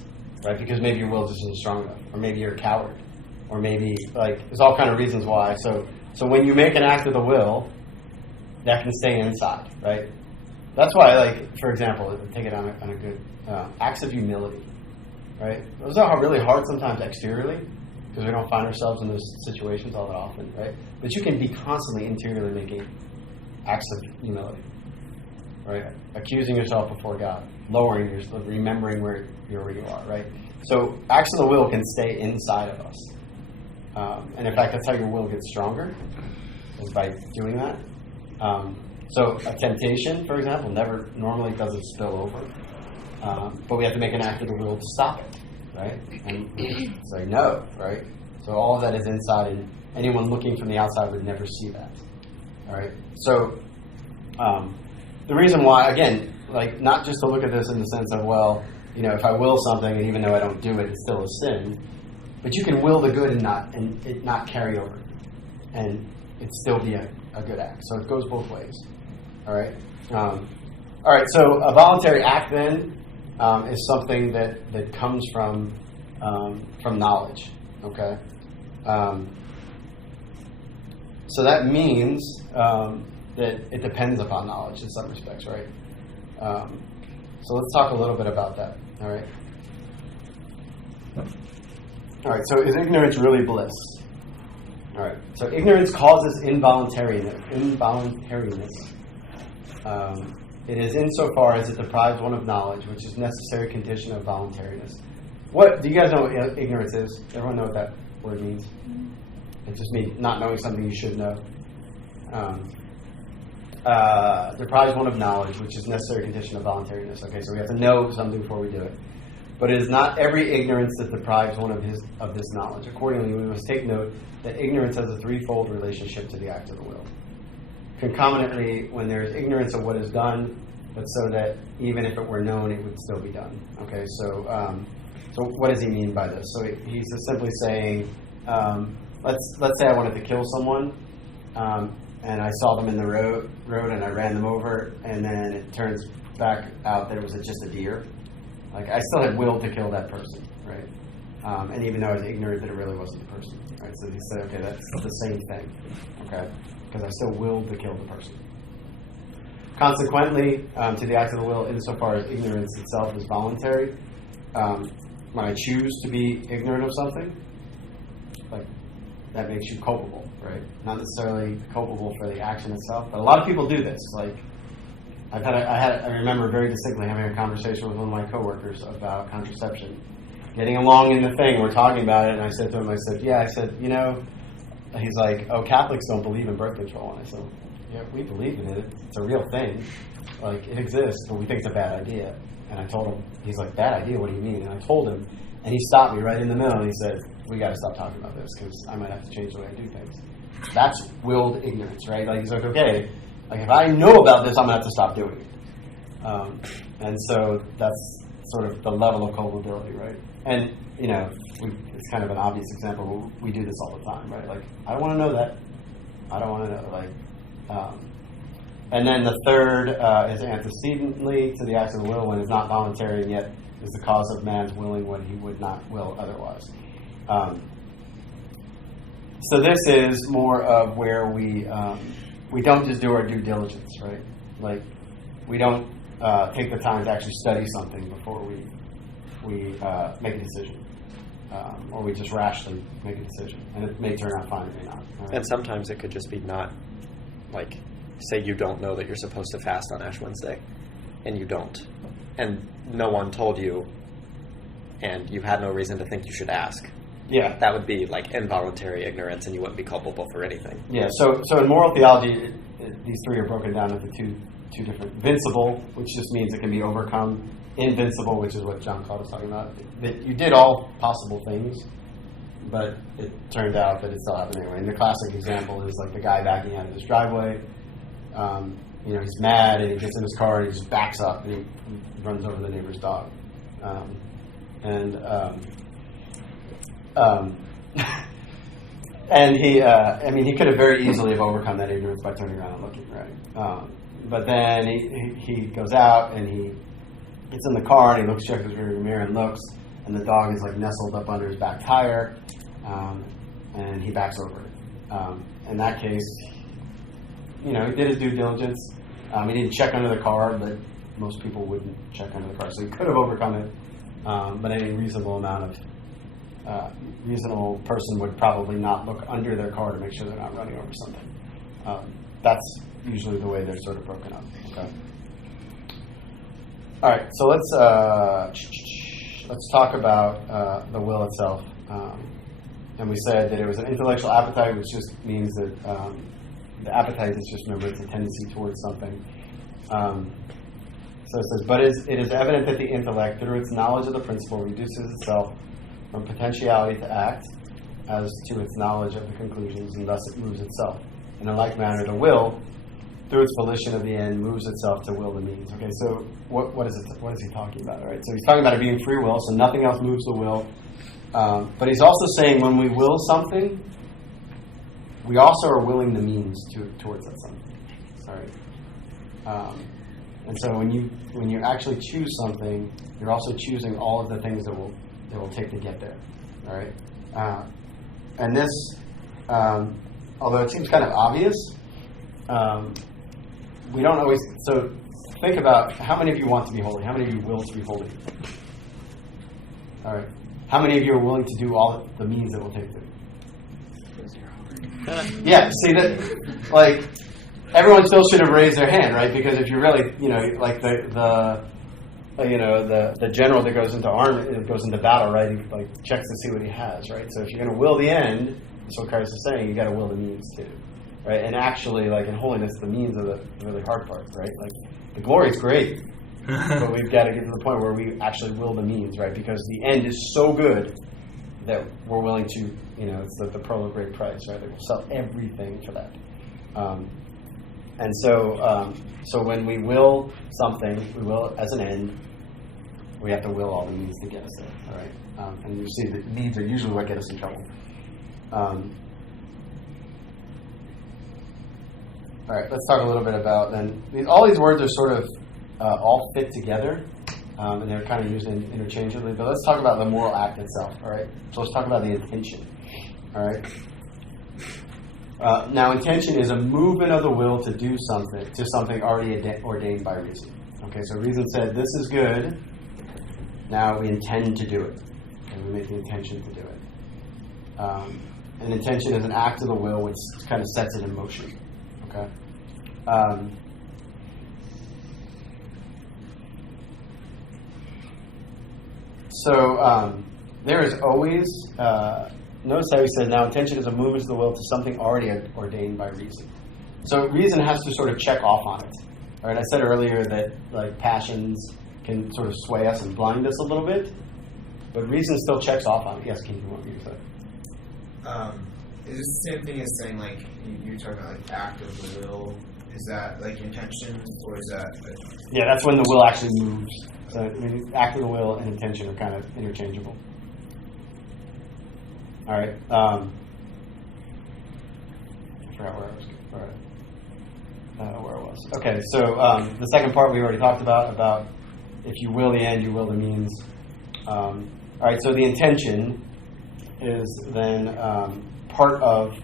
right? Because maybe your will just isn't strong enough, or maybe you're a coward, or maybe there's all kind of reasons why. So when you make an act of the will, that can stay inside, right? That's why, for example, take it on a good acts of humility, right? Those are really hard sometimes exteriorly because we don't find ourselves in those situations all that often, right? But you can be constantly interiorly making acts of humility, right? Accusing yourself before God, lowering yourself, remembering where you are, right? So acts of the will can stay inside of us. And in fact, that's how your will gets stronger, is by doing that. So a temptation, for example, never normally doesn't spill over. But we have to make an act of the will to stop it. right? And we say no, right? So all of that is inside, and anyone looking from the outside would never see that. All right. So the reason why, again, like not just to look at this in the sense of, well, you know, if I will something and even though I don't do it, it's still a sin. But you can will the good and it not carry over, and it still be a good act. So it goes both ways. All right. All right. So a voluntary act then is something that comes from knowledge. Okay. So that means that it depends upon knowledge in some respects, right? So let's talk a little bit about that. All right. All right. So is ignorance really bliss? All right. So ignorance causes involuntariness. It is insofar as it deprives one of knowledge, which is a necessary condition of voluntariness. What do you guys know what ignorance is? Everyone know what that word means? It just means not knowing something you should know. Deprives one of knowledge, which is a necessary condition of voluntariness. Okay, so we have to know something before we do it. But it is not every ignorance that deprives one of this knowledge. Accordingly, we must take note that ignorance has a threefold relationship to the act of the will. Concomitantly, when there is ignorance of what is done, but so that even if it were known, it would still be done. Okay, so what does he mean by this? So he's just simply saying, let's say I wanted to kill someone, and I saw them in the road and I ran them over, and then it turns back out that it was just a deer. Like, I still had will to kill that person, right? And even though I was ignorant that it really wasn't the person, right? So he said, okay, that's the same thing, okay? Because I still willed to kill the person. Consequently, to the act of the will, insofar as ignorance itself is voluntary, when I choose to be ignorant of something, like, that makes you culpable, right? Not necessarily culpable for the action itself, but a lot of people do this. Like, I remember very distinctly having a conversation with one of my coworkers about contraception. Getting along in the thing, we're talking about it, and I said to him, you know, he's like, oh, Catholics don't believe in birth control. And I said, yeah, we believe in it. It's a real thing. Like, it exists, but we think it's a bad idea. And I told him, he's like, bad idea? What do you mean? And I told him, and he stopped me right in the middle, and he said, we got to stop talking about this because I might have to change the way I do things. That's willed ignorance, right? Like, he's like, okay, like if I know about this, I'm going to have to stop doing it. And so that's sort of the level of culpability, right? And, you know, it's kind of an obvious example. We do this all the time, right? Like, I don't want to know that. I don't want to know. Like, and then the third is antecedently to the act of the will when it's not voluntary and yet is the cause of man's willing what he would not will otherwise. So this is more of where we don't just do our due diligence, right? Like, we don't take the time to actually study something before we make a decision, or we just rashly make a decision, and it may turn out fine, it may not. Right? And sometimes it could just be not, like, say you don't know that you're supposed to fast on Ash Wednesday, and you don't, and no one told you, and you had no reason to think you should ask. Yeah, that would be like involuntary ignorance, and you wouldn't be culpable for anything. Yeah. So in moral theology, these three are broken down into two different: vincible, which just means it can be overcome; invincible, which is what John Claude was talking about. That you did all possible things, but it turned out that it still happened anyway. And the classic example is like the guy backing out of his driveway. You know, he's mad and he gets in his car and he just backs up and he runs over the neighbor's dog. And he, I mean, he could have very easily have overcome that ignorance by turning around and looking, right? But then he goes out and he gets in the car and he checks his rearview mirror and looks, and the dog is like nestled up under his back tire, and he backs over it. In that case, you know, he did his due diligence. He didn't check under the car, but most people wouldn't check under the car, so he could have overcome it. But any reasonable person would probably not look under their car to make sure they're not running over something. That's usually the way they're sort of broken up. Okay. All right, so let's talk about the will itself. And we said that it was an intellectual appetite, which just means that the appetite is just, remember, it's a tendency towards something. So it says, but it is evident that the intellect, through its knowledge of the principle, reduces itself from potentiality to act as to its knowledge of the conclusions, and thus it moves itself. And in like manner, the will, through its volition of the end, moves itself to will the means. Okay, so what is he talking about? All right, so he's talking about it being free will, so nothing else moves the will. But he's also saying when we will something, we also are willing the means towards that something. Sorry. And so when you actually choose something, you're also choosing all of the things that will take to get there. All right. And this, although it seems kind of obvious, we don't always. So think about how many of you want to be holy. How many of you will to be holy? All right. How many of you are willing to do all the means that will take there? Yeah. See that, like. Everyone still should have raised their hand, right? Because if you really, like the general that goes into battle, right? He like checks to see what he has, right? So if you're going to will the end, that's what Christ is saying. You got to will the means too, right? And actually, like in holiness, the means are the really hard part, right? Like the glory is great, but we've got to get to the point where we actually will the means, right? Because the end is so good that we're willing to, it's the pearl of great price, right? That we'll sell everything for that. And so when we will something, we will as an end, we have to will all the means to get us there, all right? And you see that needs are usually what get us in trouble. All right, let's talk a little bit about then. All these words are sort of all fit together, and they're kind of used interchangeably. But let's talk about the moral act itself, all right? So let's talk about the intention, all right? Now, intention is a movement of the will to do something, to something already ordained by reason. Okay, so reason said, this is good. Now we intend to do it. And we make the intention to do it. And intention is an act of the will which kind of sets it in motion. Okay? There is always... notice how he says, now intention is a movement of the will to something already ordained by reason. So reason has to sort of check off on it. All right, I said earlier that like passions can sort of sway us and blind us a little bit, but reason still checks off on it. Yes, Keith, you want me to say? Is this the same thing as saying like you're talking about like act of the will? Is that like intention, or is that? Yeah, that's when the will actually moves. So act of the will and intention are kind of interchangeable. All right. I forgot where I was. Where I was. Okay. So the second part we already talked about if you will the end, you will the means. All right. So the intention is then part of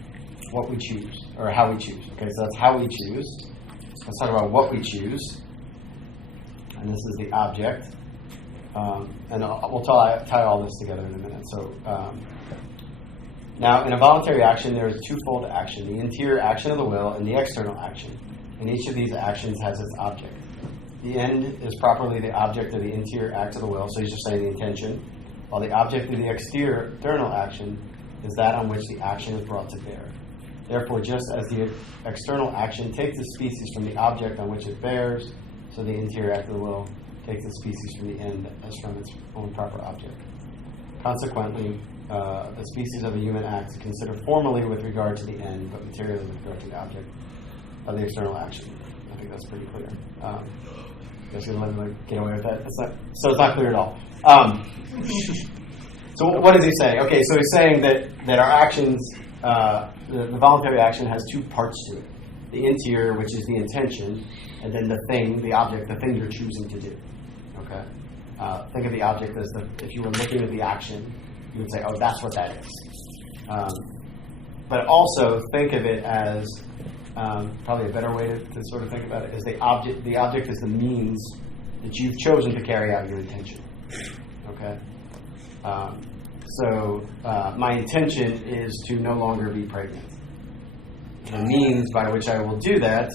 what we choose or how we choose. Okay. So that's how we choose. Let's talk about what we choose, and this is the object. And we'll tie all this together in a minute. So. Now, in a voluntary action, there is twofold action, the interior action of the will and the external action. And each of these actions has its object. The end is properly the object of the interior act of the will, so he's just saying the intention, while the object of the external action is that on which the action is brought to bear. Therefore, just as the external action takes its species from the object on which it bears, so the interior act of the will takes its species from the end as from its own proper object. Consequently, the species of a human act is considered formally with regard to the end, but materially with regard to the object of the external action. I think that's pretty clear. Just going to let me get away with that. So it's not clear at all. So what is he saying? Okay, so he's saying that our actions, the voluntary action has two parts to it. The interior, which is the intention, and then the thing, the object, the thing you're choosing to do. Okay? Think of the object as if you were looking at the action, you would say, oh, that's what that is. But also think of it as, probably a better way to sort of think about it, is the object is the means that you've chosen to carry out your intention. Okay? So my intention is to no longer be pregnant. The means by which I will do that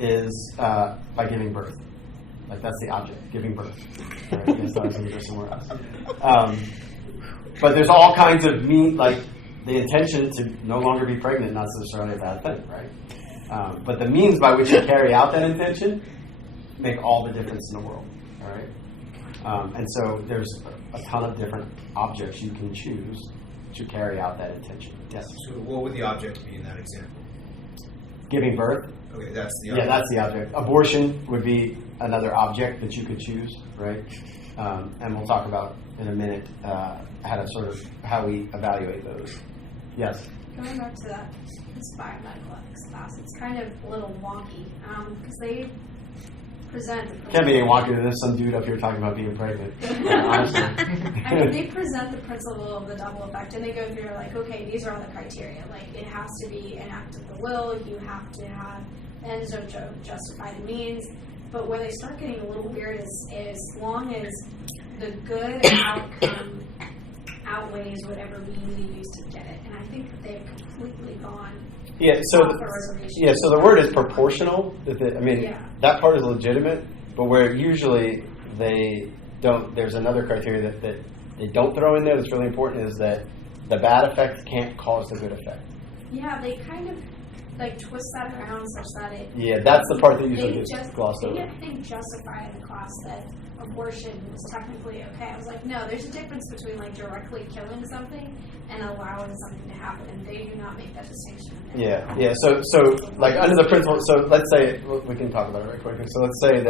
is by giving birth. Like that's the object, giving birth. Right? I guess I was going to go somewhere else. But there's all kinds of like the intention to no longer be pregnant, not necessarily a bad thing, right? But the means by which you carry out that intention make all the difference in the world. All right. And so there's a ton of different objects you can choose to carry out that intention. Yes. So what would the object be in that example? Giving birth. Okay, that's the Yeah, object. that's the object. Abortion would be another object that you could choose, right? And we'll talk about in a minute how we evaluate those. Yes. Going back to this biomedical ethics class, it's kind of a little wonky because they present. Can't be any walking to this. Some dude up here talking about being pregnant. Honestly. I mean, they present the principle of the double effect, and they go through like, okay, these are all the criteria. Like, it has to be an act of the will. You have to have ends don't justify the means. But where they start getting a little weird is as long as the good outcome outweighs whatever means you use to get it. And I think that they've completely gone off the reservation. So the word is proportional. That part is legitimate, but where usually they don't, there's another criteria that they don't throw in there that's really important, is that the bad effect can't cause the good effect. Yeah, they kind of like twist that around such that it. Yeah, that's the part that usually gets glossed over. They didn't think justified in the class that abortion was technically okay. I was like, no, there's a difference between like directly killing something and allowing something to happen, and they do not make that distinction. Yeah. So like under the principle, so let's say we can talk about it right quickly. So let's say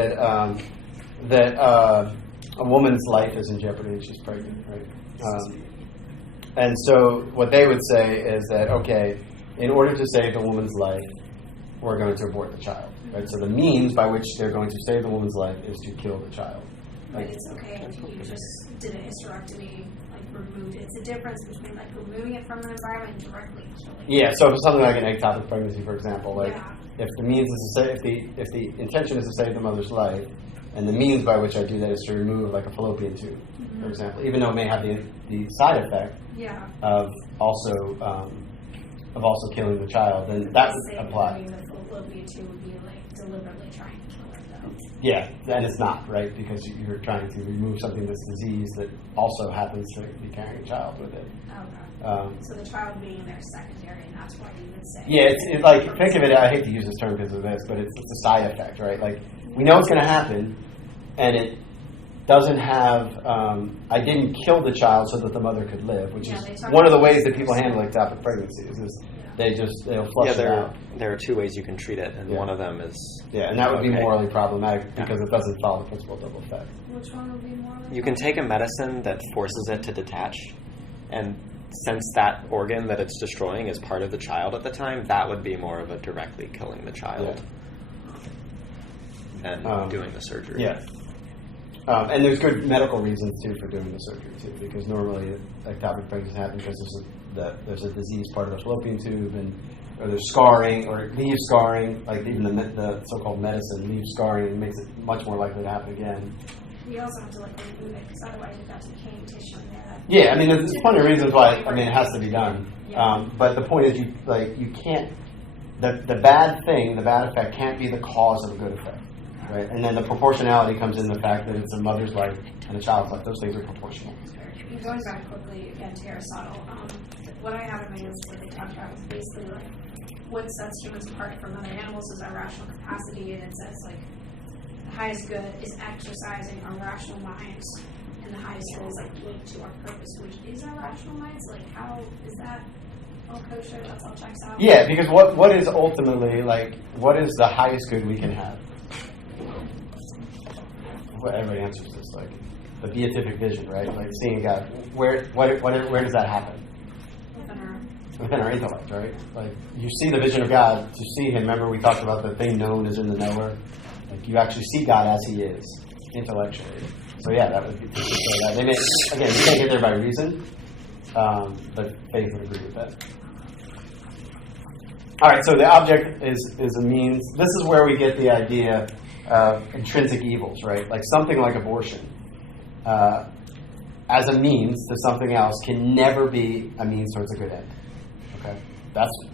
that a woman's life is in jeopardy and she's pregnant, right? And so what they would say is that, okay, in order to save the woman's life, we're going to abort the child, right? So the means by which they're going to save the woman's life is to kill the child. Like, it's okay if you just did a hysterectomy, like removed it. It's a difference between like removing it from an environment and directly killing it. Yeah, so if it's something like an ectopic pregnancy, for example, like if the means is to if the intention is to save the mother's life, and the means by which I do that is to remove like a fallopian tube, for example, even though it may have the side effect of also killing the child, then that would apply. The fallopian tube would be like deliberately trying to kill it, though. Yeah, and it's not, right? Because you're trying to remove something that's diseased that also happens to be carrying a child with it. Okay. So the child being there secondary, and that's why you would say. Yeah, it's like, think of it, I hate to use this term because of this, but it's a side effect, right? Like, we know it's going to happen, and it doesn't have, I didn't kill the child so that the mother could live, which is one of the ways that people handle ectopic pregnancies, is they'll flush it out. There are two ways you can treat it, and one of them is... Yeah, and that would be morally problematic because it doesn't follow the principle of double effect. Which one would be morally problematic? You can take a medicine that forces it to detach, and since that organ that it's destroying is part of the child at the time, that would be more of a directly killing the child than doing the surgery. Yeah. And there's good medical reasons, too, for doing the surgery, too, because normally ectopic pregnancies happen because there's a disease part of the fallopian tube, or there's scarring, or it leaves scarring, like even the so-called medicine leaves scarring and makes it much more likely to happen again. You also have to like remove it, because otherwise you've got decaying tissue in there. Yeah, I mean, there's plenty of reasons why, it has to be done. But the point is, you can't, the bad effect can't be the cause of a good effect. Right? And then the proportionality comes in the fact that it's a mother's life and a child's life. Those things are proportional. Going back quickly again to Aristotle, what I have in my notes that they talked about is basically like what sets humans apart from other animals is our rational capacity, and it says like the highest good is exercising our rational minds, and the highest good is like linked to our purpose, which is our rational minds. Like, how is that all kosher? That's all checks out. Yeah, because what is ultimately what is the highest good we can have? Well, everybody answers this, like the beatific vision, right? Like seeing God. Where does that happen? Within our intellect, right? Like you see the vision of God. To see Him, remember we talked about the thing known is in the knower. Like you actually see God as He is intellectually. So yeah, that would be that. They may, again, you can't get there by reason, but faith would agree with that. All right, so the object is a means. This is where we get the idea of intrinsic evils, right? Like something like abortion, as a means to something else, can never be a means towards a good end. Okay,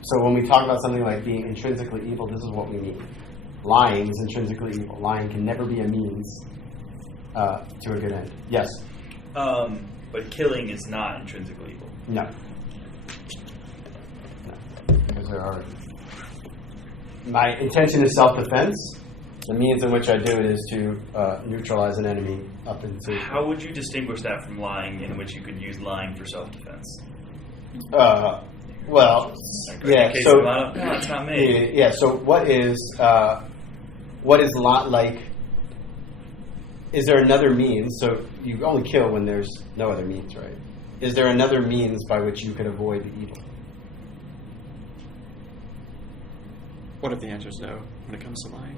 so when we talk about something like being intrinsically evil, this is what we mean. Lying is intrinsically evil. Lying can never be a means to a good end. Yes. But killing is not intrinsically evil. No. Because there are. My intention is self-defense. The means in which I do it is to neutralize an enemy up into. How would you distinguish that from lying, in which you could use lying for self-defense? Well, yeah. Case So no, that's not me. yeah. So what is like? Is there another means? So you only kill when there's no other means, right? Is there another means by which you could avoid the evil? What if the answer is no when it comes to lying?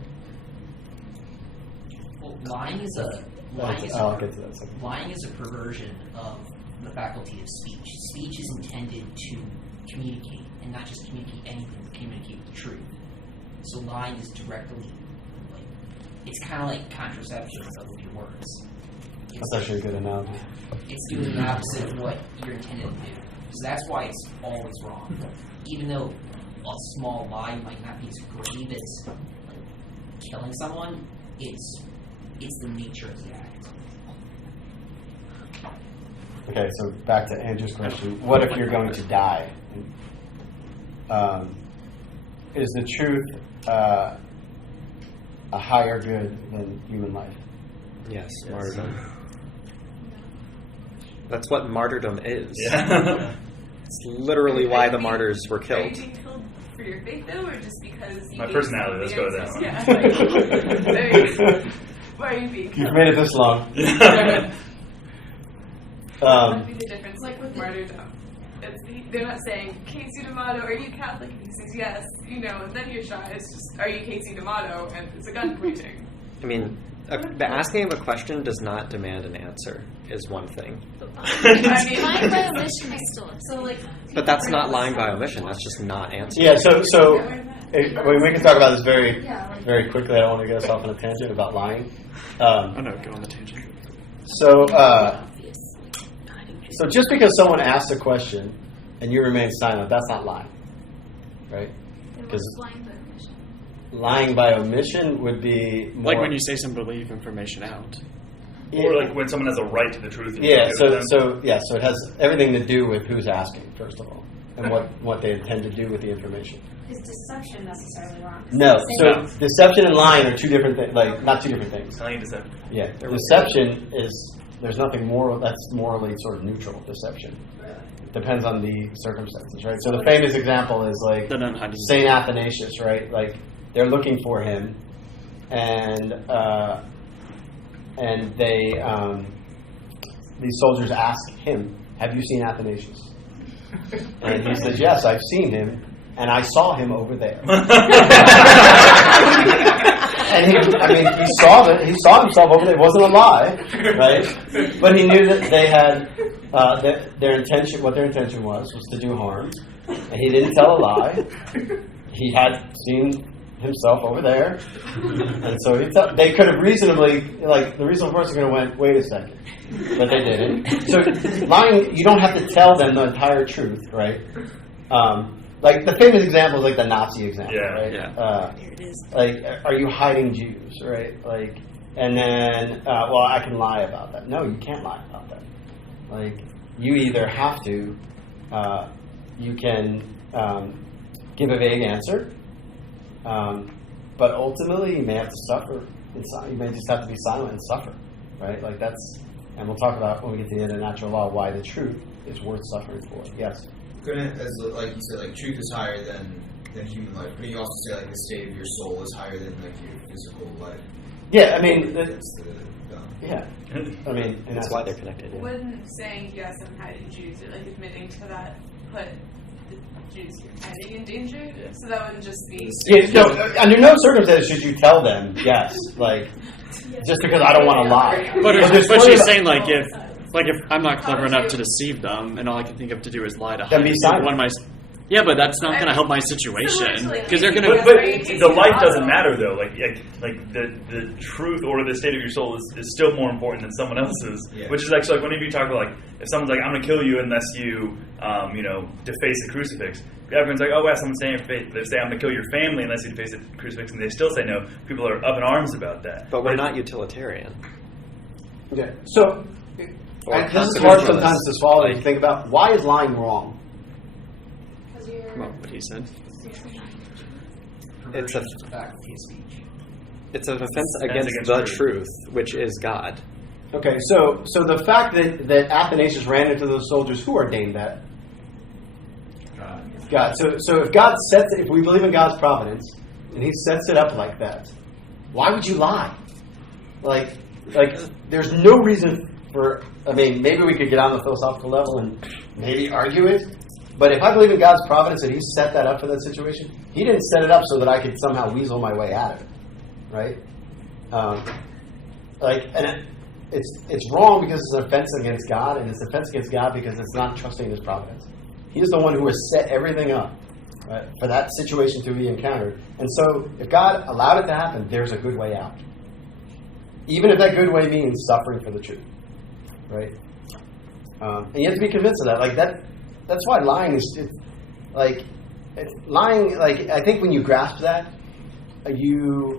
Well, lying is a I'll get to that second. lying is a perversion of the faculty of speech. Speech is intended to communicate, and not just communicate anything, but communicate the truth. So lying is directly, like, it's kind of like contraception but with your words. That's actually a good analogy. It's doing the opposite of what you're intended to do. So that's why it's always wrong. Even though a small lie might not be as grave as like killing someone, it's the nature of the act. Okay, so back to Andrew's question. What if you're going to die? Is the truth a higher good than human life? Yes, martyrdom. That's what martyrdom is. Yeah. It's literally why the martyrs were Are you killed. being killed for your faith, though, or just because you My gave personality, let's go with that something one. else? Yeah. Why are you being You've killed? made it this long. What would be the difference like with martyrdom? They're not saying, Casey D'Amato, are you Catholic? And he says yes, and then you're shot. It's just, are you Casey D'Amato? And it's a gun pointing. I mean, asking of a question does not demand an answer, is one thing. I mean, Lying by omission is still so like. But that's not lying by omission. That's just not answering. Yeah, so we can talk about this very, very quickly. I don't want to get us off on a tangent about lying. Oh no, go on the tangent. So just because someone asks a question and you remain silent, that's not lying, right? Because lying by omission would be more, Like when you say something to leave information out. Or like when someone has a right to the truth. and Yeah, you give it to them. so it has everything to do with who's asking, first of all, and what they intend to do with the information. Is deception necessarily wrong? No, so deception and lying are two different things, like not two different things. Lying and deception. Yeah, deception is, there's nothing moral, that's morally sort of neutral, deception. Depends on the circumstances, right? So the famous example is like Saint Athanasius, right? Like they're looking for him, and they these soldiers ask him, "Have you seen Athanasius?" And he says, "Yes, I've seen him, and I saw him over there." And he saw that he saw himself over there. It wasn't a lie, right? But he knew that they had their intention. What their intention was to do harm, and he didn't tell a lie. He had seen himself over there, and so they could have reasonably, like the reasonable person could have went, "Wait a second," but they didn't. So lying, you don't have to tell them the entire truth, right? Like the famous example is like the Nazi example, right? Yeah. Like, are you hiding Jews, right? Like, and then, well, I can lie about that. No, you can't lie about that. Like, you either have to, you can give a vague answer, but ultimately you may have to suffer. You may just have to be silent and suffer, right? Like that's, and we'll talk about when we get to the end of natural law why the truth is worth suffering for. Yes. Couldn't, as like you said, like truth is higher than human life. Couldn't you also say like the state of your soul is higher than like your physical life? Yeah, I mean, Yeah. I mean, and That's why they're connected. Yeah. Wouldn't saying yes, I'm hiding Jews, or like admitting to that, put the Jews you're hiding in danger? So that wouldn't just be. Yeah, no, under no circumstances should you tell them yes, like just because I don't want to lie. But she's saying like if I'm not clever enough to deceive them, and all I can think of to do is lie to Then be silent. one of my. Yeah, but that's not going to help my situation because they're going to. But the life doesn't matter though. Like the truth or the state of your soul is still more important than someone else's. Yeah. Which is actually like whenever you talk about like if someone's like I'm going to kill you unless you deface the crucifix. Everyone's like, oh yeah, someone's saying they say I'm going to kill your family unless you deface the crucifix, and they still say no. People are up in arms about that. But we're not utilitarian. Okay, so this is hard sometimes to swallow. If you think about why is lying wrong. Well, what he said. It's a faculty of speech. It's an offense Offense against against the truth, which is God. Okay, so the fact that Athanasius ran into those soldiers, who ordained that? God. So if God sets it, if we believe in God's providence, and He sets it up like that, why would you lie? Like there's no reason for. I mean, maybe we could get on the philosophical level and maybe argue it, but if I believe in God's providence and He set that up for that situation, He didn't set it up so that I could somehow weasel my way out of it, right? And it's wrong because it's an offense against God, and it's an offense against God because it's not trusting in His providence. He's the one who has set everything up, right, for that situation to be encountered. And so, if God allowed it to happen, there's a good way out. Even if that good way means suffering for the truth, right? And you have to be convinced of that. Like that. That's why lying is lying. Like I think when you grasp that, you'll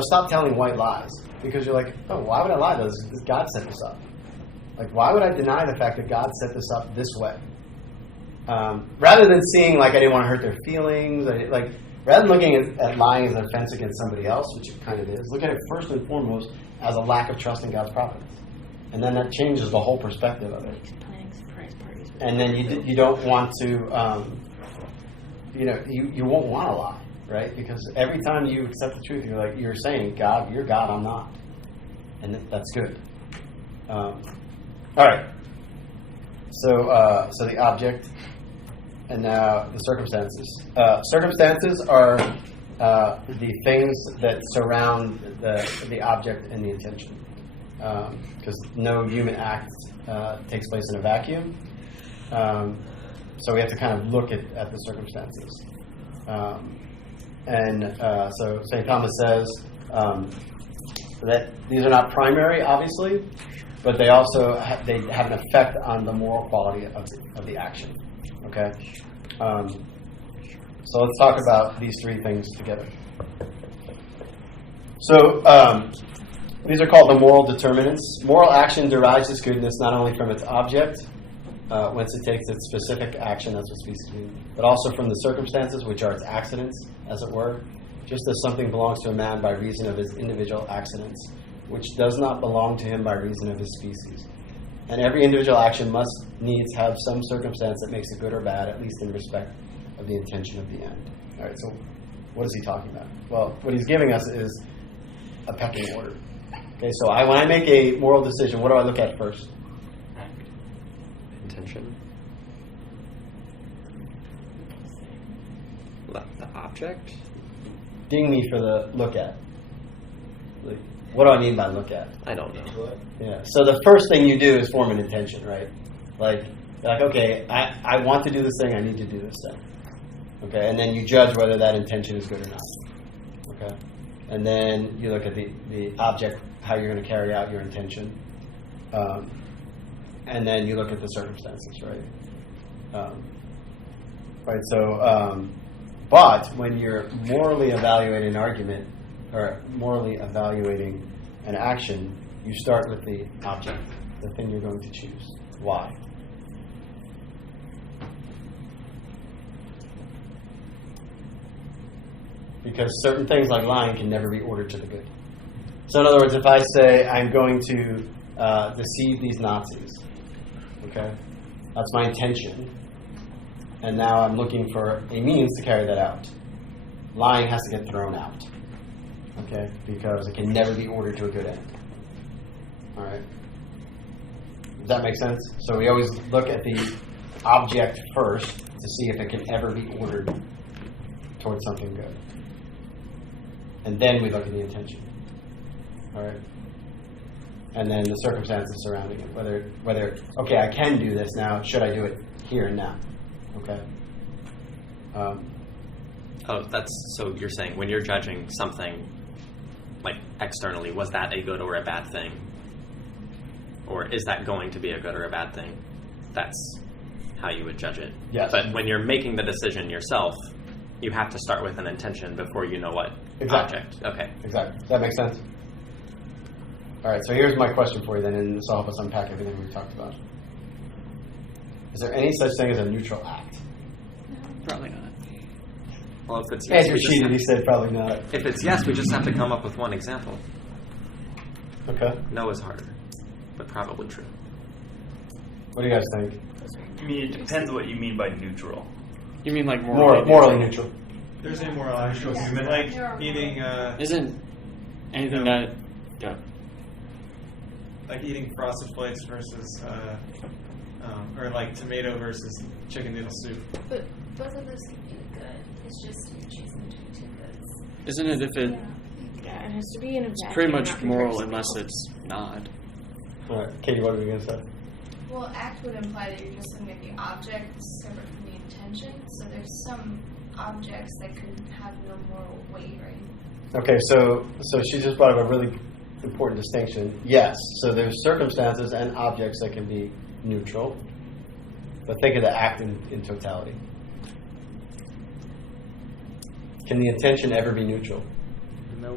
stop telling white lies because you're like, oh, why would I lie? Does God set this up? Like, why would I deny the fact that God set this up this way? Rather than seeing like I didn't want to hurt their feelings, rather than looking at lying as an offense against somebody else, which it kind of is, look at it first and foremost as a lack of trust in God's providence, and then that changes the whole perspective of it. And then you don't want to, you won't want to lie, right? Because every time you accept the truth, you're saying, God, you're God, I'm not, and that's good. All right. So the object. And now the circumstances. Circumstances are the things that surround the object and the intention. Because no human act takes place in a vacuum. So we have to kind of look at the circumstances. So St. Thomas says that these are not primary, obviously, but they also have an effect on the moral quality of the action. Okay, so let's talk about these three things together. So these are called the moral determinants. Moral action derives its goodness not only from its object, whence it takes its specific action, that's what species mean, but also from the circumstances, which are its accidents, as it were, just as something belongs to a man by reason of his individual accidents, which does not belong to him by reason of his species. And every individual action must needs have some circumstance that makes it good or bad, at least in respect of the intention of the end. All right, so what is he talking about? Well, what he's giving us is a pecking order. Okay, so when I make a moral decision, what do I look at first? Intention. The object? Ding me for the look at. Like, what do I mean by look at? I don't know. Yeah. So the first thing you do is form an intention, right? Like okay, I want to do this thing, I need to do this thing. Okay, and then you judge whether that intention is good or not. Okay. And then you look at the object, how you're going to carry out your intention. And then you look at the circumstances, right? But when you're morally evaluating an argument or morally evaluating an action, you start with the object, the thing you're going to choose. Why? Because certain things like lying can never be ordered to the good. So in other words, if I say I'm going to deceive these Nazis, okay, that's my intention, and now I'm looking for a means to carry that out. Lying has to get thrown out, okay, because it can never be ordered to a good end. All right. Does that make sense? So we always look at the object first to see if it can ever be ordered towards something good. And then we look at the intention. All right? And then the circumstances surrounding it. Whether okay, I can do this now. Should I do it here and now? Okay. So you're saying when you're judging something like externally, was that a good or a bad thing? Or is that going to be a good or a bad thing? That's how you would judge it. Yes. But when you're making the decision yourself, you have to start with an intention before you know what object. Okay. Exactly. Does that make sense? All right, so here's my question for you then, and this will help us unpack everything we've talked about. Is there any such thing as a neutral act? Probably not. Well, if it's yes, Andrew we just cheated. have- He said probably not. if it's yes, we just have to come up with one example. Okay. No is harder, but probably true. What do you guys think? I mean, it depends what you mean by neutral. You mean like Morally neutral. There's immoral actions, like eating, Isn't anything that? Yeah. like eating frosted flakes versus, or like tomato versus chicken noodle soup. But both of those can be good. It's just you're choosing between two goods. Isn't it if it? Yeah, it has to be in a It's vacuum, pretty much not moral comparison. unless it's not. All right, Katie, what are we gonna say? Well, act would imply that you're just looking at the object separate from the intention. So there's some objects that could have no moral weight, right? Okay, so she just brought up a really important distinction. Yes, so there's circumstances and objects that can be neutral, but think of the act in totality. Can the intention ever be neutral? No.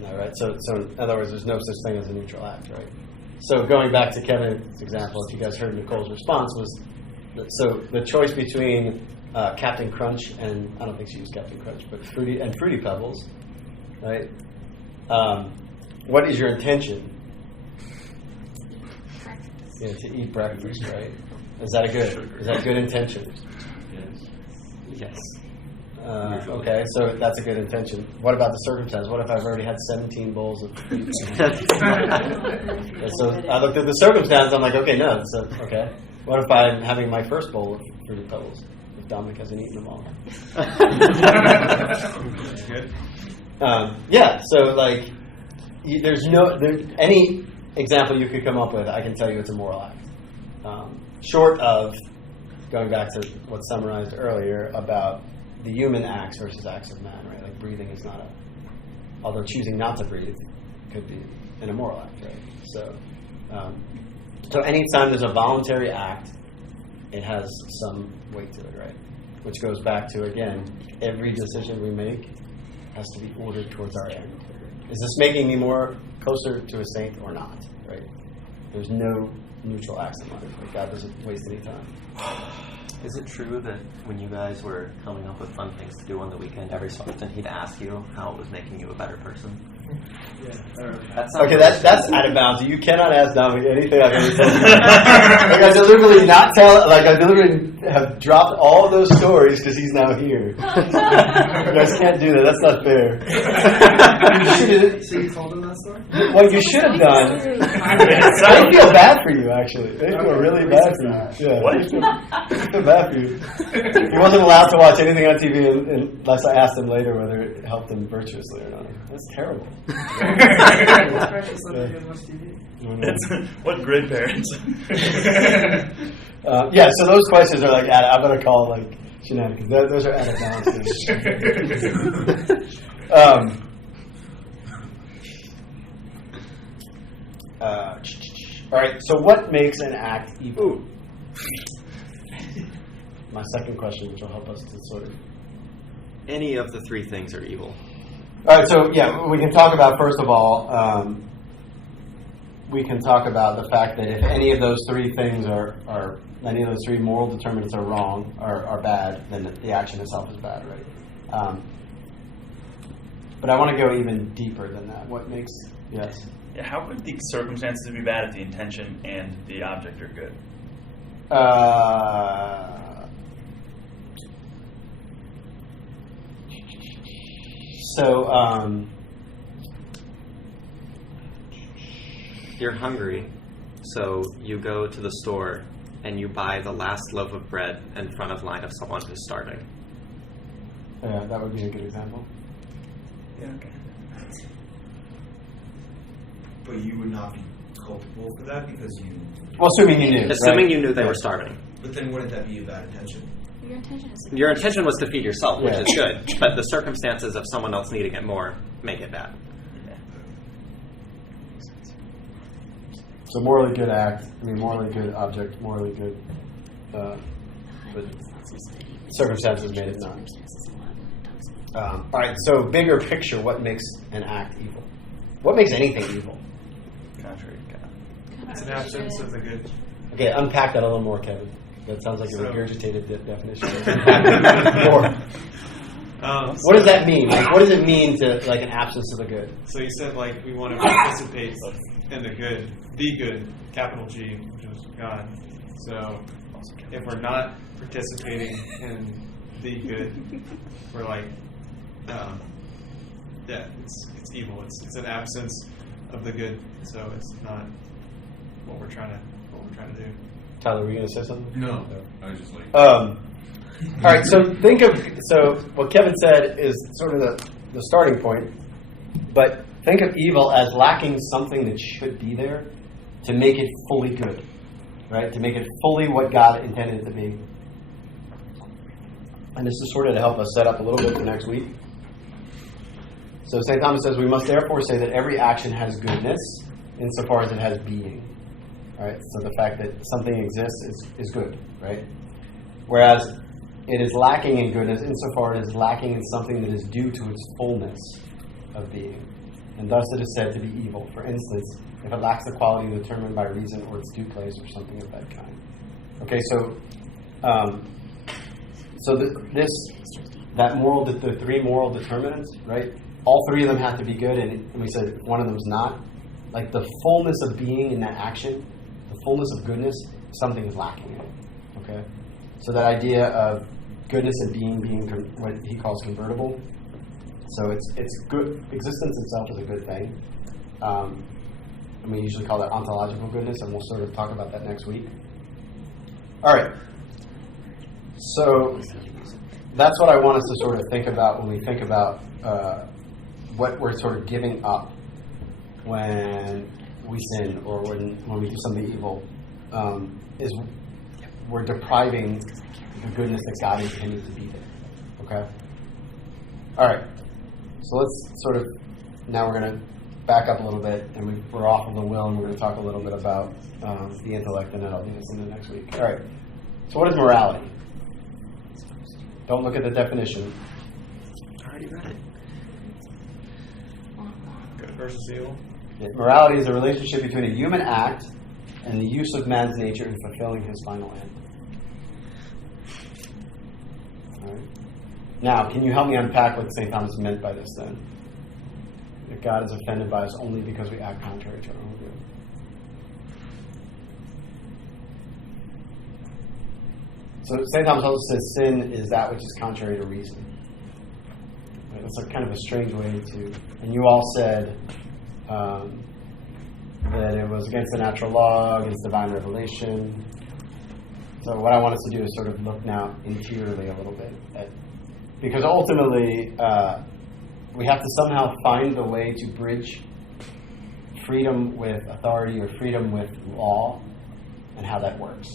No, right? So in other words, there's no such thing as a neutral act, right? So going back to Kevin's example, if you guys heard Nicole's response, was so the choice between Captain Crunch and I don't think she used Captain Crunch, but Fruity Pebbles, right? What is your intention? Yeah, to eat breakfast, right? Is that a good intention? Yes. Okay, so that's a good intention. What about the circumstance? What if I've already had 17 bowls of food? So I looked at the circumstance, I'm like, okay, no, so, okay. What if I'm having my first bowl of Fruity Pebbles? If Dominic hasn't eaten them all. That's good. Yeah, so like, there's any example you could come up with, I can tell you it's a moral act. Short of going back to what's summarized earlier about the human acts versus acts of man, right? Like breathing is not although choosing not to breathe could be an immoral act, right? So anytime there's a voluntary act, it has some weight to it, right? Which goes back to, again, every decision we make has to be ordered towards our end. Is this making me more closer to a saint or not, right? There's no neutral acts in life. Like God doesn't waste any time. Is it true that when you guys were coming up with fun things to do on the weekend, every so often he'd ask you how it was making you a better person? Okay, that's out of bounds. You cannot ask Dominic anything I've ever told you. Like I deliberately I deliberately have dropped all those stories because he's now here. You guys can't do that. That's not fair. So you told him that story? What you should have done. They feel bad for you, actually. They feel really bad for you. Yeah, What? They feel bad for you. He wasn't allowed to watch anything on TV unless I asked him later whether it helped him virtuously or not. That's terrible. What grid parents? Yeah, so those questions are like, I'm going to call like shenanigans. Those are out of bounds. All right, so what makes an act evil? My second question, which will help us to sort of... Any of the three things are evil. All right, so yeah, we can talk about, first of all, we can talk about the fact that if any of those three things are any of those three moral determinants are wrong, are bad, then the action itself is bad, right? But I want to go even deeper than that. What makes, yes? Yeah, how could the circumstances be bad if the intention and the object are good? You're hungry, so you go to the store and you buy the last loaf of bread in front of line of someone who's starving. Yeah, that would be a good example. Yeah. But you would not be culpable for that because you... Well, assuming you knew. Assuming right? you knew they were starving. But then wouldn't that be a bad intention? Your intention was to feed yourself, which Yeah. is good, but the circumstances of someone else needing it more make it bad. So morally good act, morally good object, morally good, but circumstances made it not. All right, so bigger picture, what makes an act evil? What makes anything evil? Contrary to God. It's an absence of the good. Okay, unpack that a little more, Kevin. That sounds like a regurgitated definition. More. What does that mean? Like, what does it mean to like an absence of a good? So you said like we want to participate in the good, capital G, which is God. So if we're not participating in the good, we're like, it's evil. It's an absence of the good. So it's not what we're trying to do. Tyler, were you going to say something? No, I was just like. All right. So what Kevin said is sort of the starting point, but think of evil as lacking something that should be there to make it fully good, right? To make it fully what God intended it to be. And this is sort of to help us set up a little bit for next week. So St. Thomas says, we must therefore say that every action has goodness insofar as it has being. Right? So the fact that something exists is good, right? Whereas it is lacking in goodness insofar as it is lacking in something that is due to its fullness of being. And thus it is said to be evil. For instance, if it lacks the quality determined by reason or its due place or something of that kind. Okay, so the three moral determinants, right? All three of them have to be good, and we said one of them's not. Like the fullness of being in that action, the fullness of goodness, something is lacking in it. Okay, so that idea of goodness and being what he calls convertible. So it's good. Existence itself is a good thing. And we usually call that ontological goodness, and we'll sort of talk about that next week. All right. So that's what I want us to sort of think about when we think about what we're sort of giving up when we sin or when we do something evil, is we're depriving the goodness that God intended to be there. Okay? All right. So let's sort of, now we're going to back up a little bit, and we're off of the will, and we're going to talk a little bit about the intellect, and then I'll do this in the next week. All right. So what is morality? Don't look at the definition. I already read it. Good versus evil. Morality is a relationship between a human act and the use of man's nature in fulfilling his final end. All right. Now, can you help me unpack what St. Thomas meant by this then? That God is offended by us only because we act contrary to our own will. So St. Thomas also says sin is that which is contrary to reason. Right? That's a kind of a strange way to... And you all said that it was against the natural law, against divine revelation. So what I want us to do is sort of look now interiorly a little bit at... Because ultimately, we have to somehow find the way to bridge freedom with authority or freedom with law and how that works.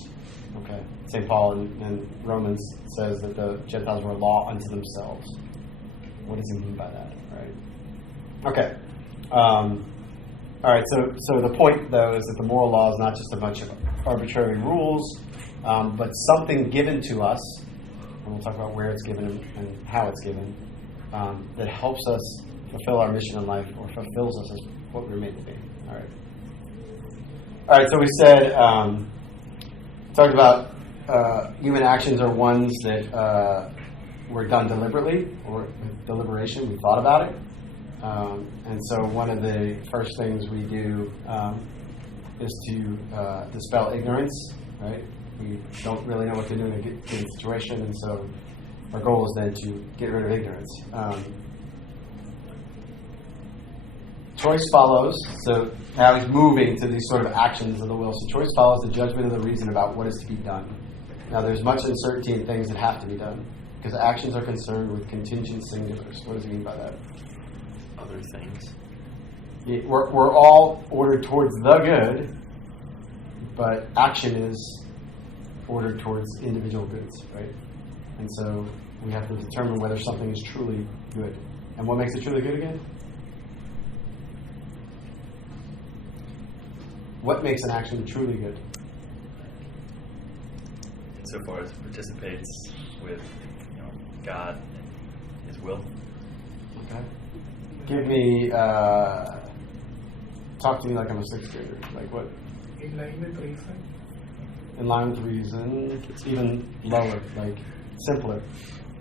Okay, St. Paul in Romans says that the Gentiles were a law unto themselves. What does he mean by that, right? Okay. All right, so the point, though, is that the moral law is not just a bunch of arbitrary rules, but something given to us, and we'll talk about where it's given and how it's given, that helps us fulfill our mission in life or fulfills us as what we're made to be. All right. All right, so we said... talked about human actions are ones that were done deliberately or with deliberation. We thought about it. And so one of the first things we do is to dispel ignorance, right? We don't really know what to do in a given situation, and so our goal is then to get rid of ignorance. Choice follows, so now he's moving to these sort of actions of the will. So choice follows the judgment of the reason about what is to be done. Now there's much uncertainty in things that have to be done, because actions are concerned with contingent singulars. What does he mean by that? Other things. Yeah, we're all ordered towards the good, but action is ordered towards individual goods, right? And so we have to determine whether something is truly good. And what makes it truly good again? What makes an action truly good? Insofar as it participates with, God and His will. Okay. Give me, talk to me like I'm a sixth grader. Like what? In line with reason. In line with reason. It's even lower, like simpler.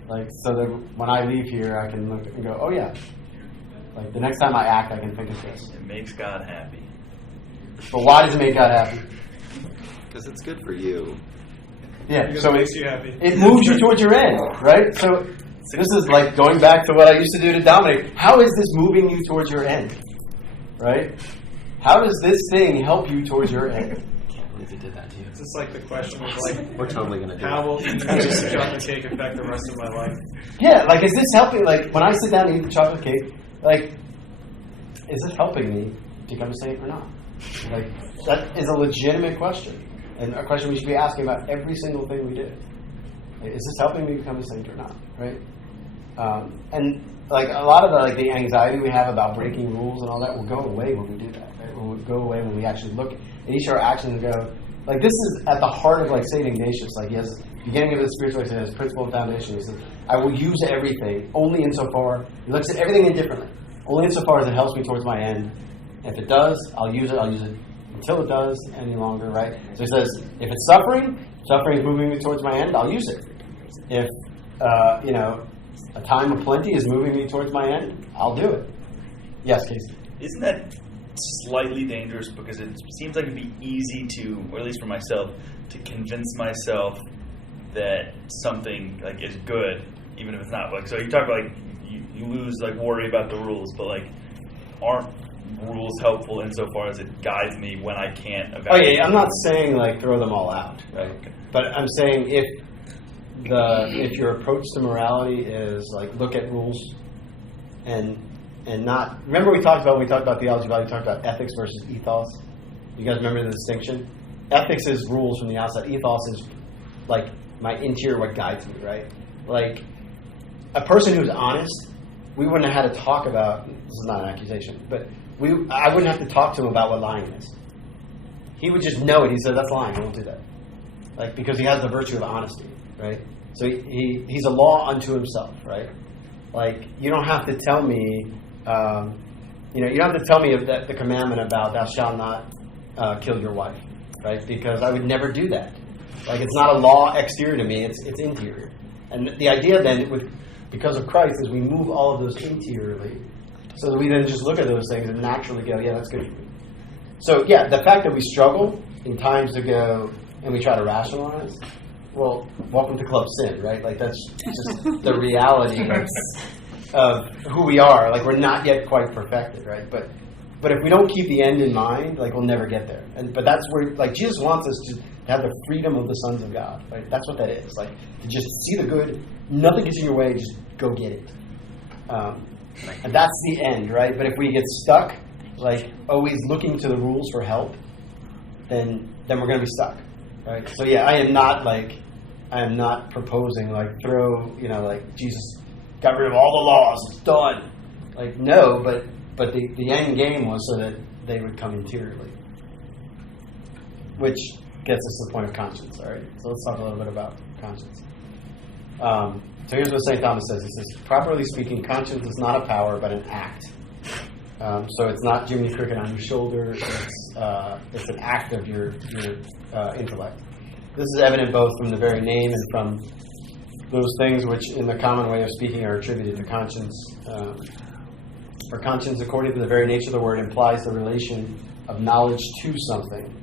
Like, so that when I leave here, I can look and go, oh yeah. Like, the next time I act, I can think of this. It makes God happy. But why does it make God happy? Because it's good for you. Yeah, Because so it makes you happy. It moves you towards your end, right? So this is like going back to what I used to do to Dominic. How is this moving you towards your end? Right? How does this thing help you towards your end? I can't believe he did that to you. It's just like the question of like, We're totally going to do how it. will eating a chocolate cake affect the rest of my life? Yeah, like, is this helping? Like, when I sit down and eat the chocolate cake, like, is this helping me become a saint or not? Like, that is a legitimate question. And a question we should be asking about every single thing we do. Like, is this helping me become a saint or not? Right? And like a lot of the anxiety we have about breaking rules and all that will go away when we do that. Right? Will go away when we actually look at each of our actions and go, like, this is at the heart of like St. Ignatius. Like, he has beginning of his spiritual life, he has principle and foundation. He says, I will use everything only insofar. He looks at everything indifferently, only insofar as it helps me towards my end. If it does, I'll use it until it does any longer, right? So he says, if it's suffering is moving me towards my end, I'll use it. If, a time of plenty is moving me towards my end, I'll do it. Yes, Casey? Isn't that slightly dangerous? Because it seems like it'd be easy to, or at least for myself, to convince myself that something like is good, even if it's not. Like, so you talk about like you lose like worry about the rules, but like aren't rules helpful insofar as it guides me when I can't evaluate? Oh yeah, I'm not saying like throw them all out, right? Okay. But I'm saying if your approach to morality is like look at rules and not remember when we talked about theology value, we talked about ethics versus ethos. You guys remember the distinction? Ethics is rules from the outside. Ethos is like my interior, what guides me, right? Like a person who's honest, we wouldn't have had to talk about. This is not an accusation, but I wouldn't have to talk to him about what lying is. He would just know it. He said, "That's lying. I won't do that." Like because he has the virtue of honesty, right? So he's a law unto himself, right? Like you don't have to tell me, you don't have to tell me that the commandment about thou shalt not kill your wife, right? Because I would never do that. Like it's not a law exterior to me; it's interior. And the idea then, because of Christ, is we move all of those interiorly, so that we then just look at those things and naturally go, "Yeah, that's good for me." So yeah, the fact that we struggle in times to go and we try to rationalize, well, welcome to Club Sin, right? Like that's just the reality of who we are. Like we're not yet quite perfected, right? But if we don't keep the end in mind, like we'll never get there. But that's where like Jesus wants us to have the freedom of the sons of God, right? That's what that is. Like to just see the good, nothing gets in your way, just go get it. And that's the end, right? But if we get stuck, like always looking to the rules for help, then we're going to be stuck, right? So yeah, I am not proposing like like Jesus got rid of all the laws, it's done. Like no, but the end game was so that they would come interiorly, which gets us to the point of conscience. All right, so let's talk a little bit about conscience. So here's what St. Thomas says. He says, properly speaking, conscience is not a power, but an act. So it's not Jiminy Cricket on your shoulder. It's an act of your intellect. This is evident both from the very name and from those things which, in the common way of speaking, are attributed to conscience. For conscience, according to the very nature of the word, implies the relation of knowledge to something.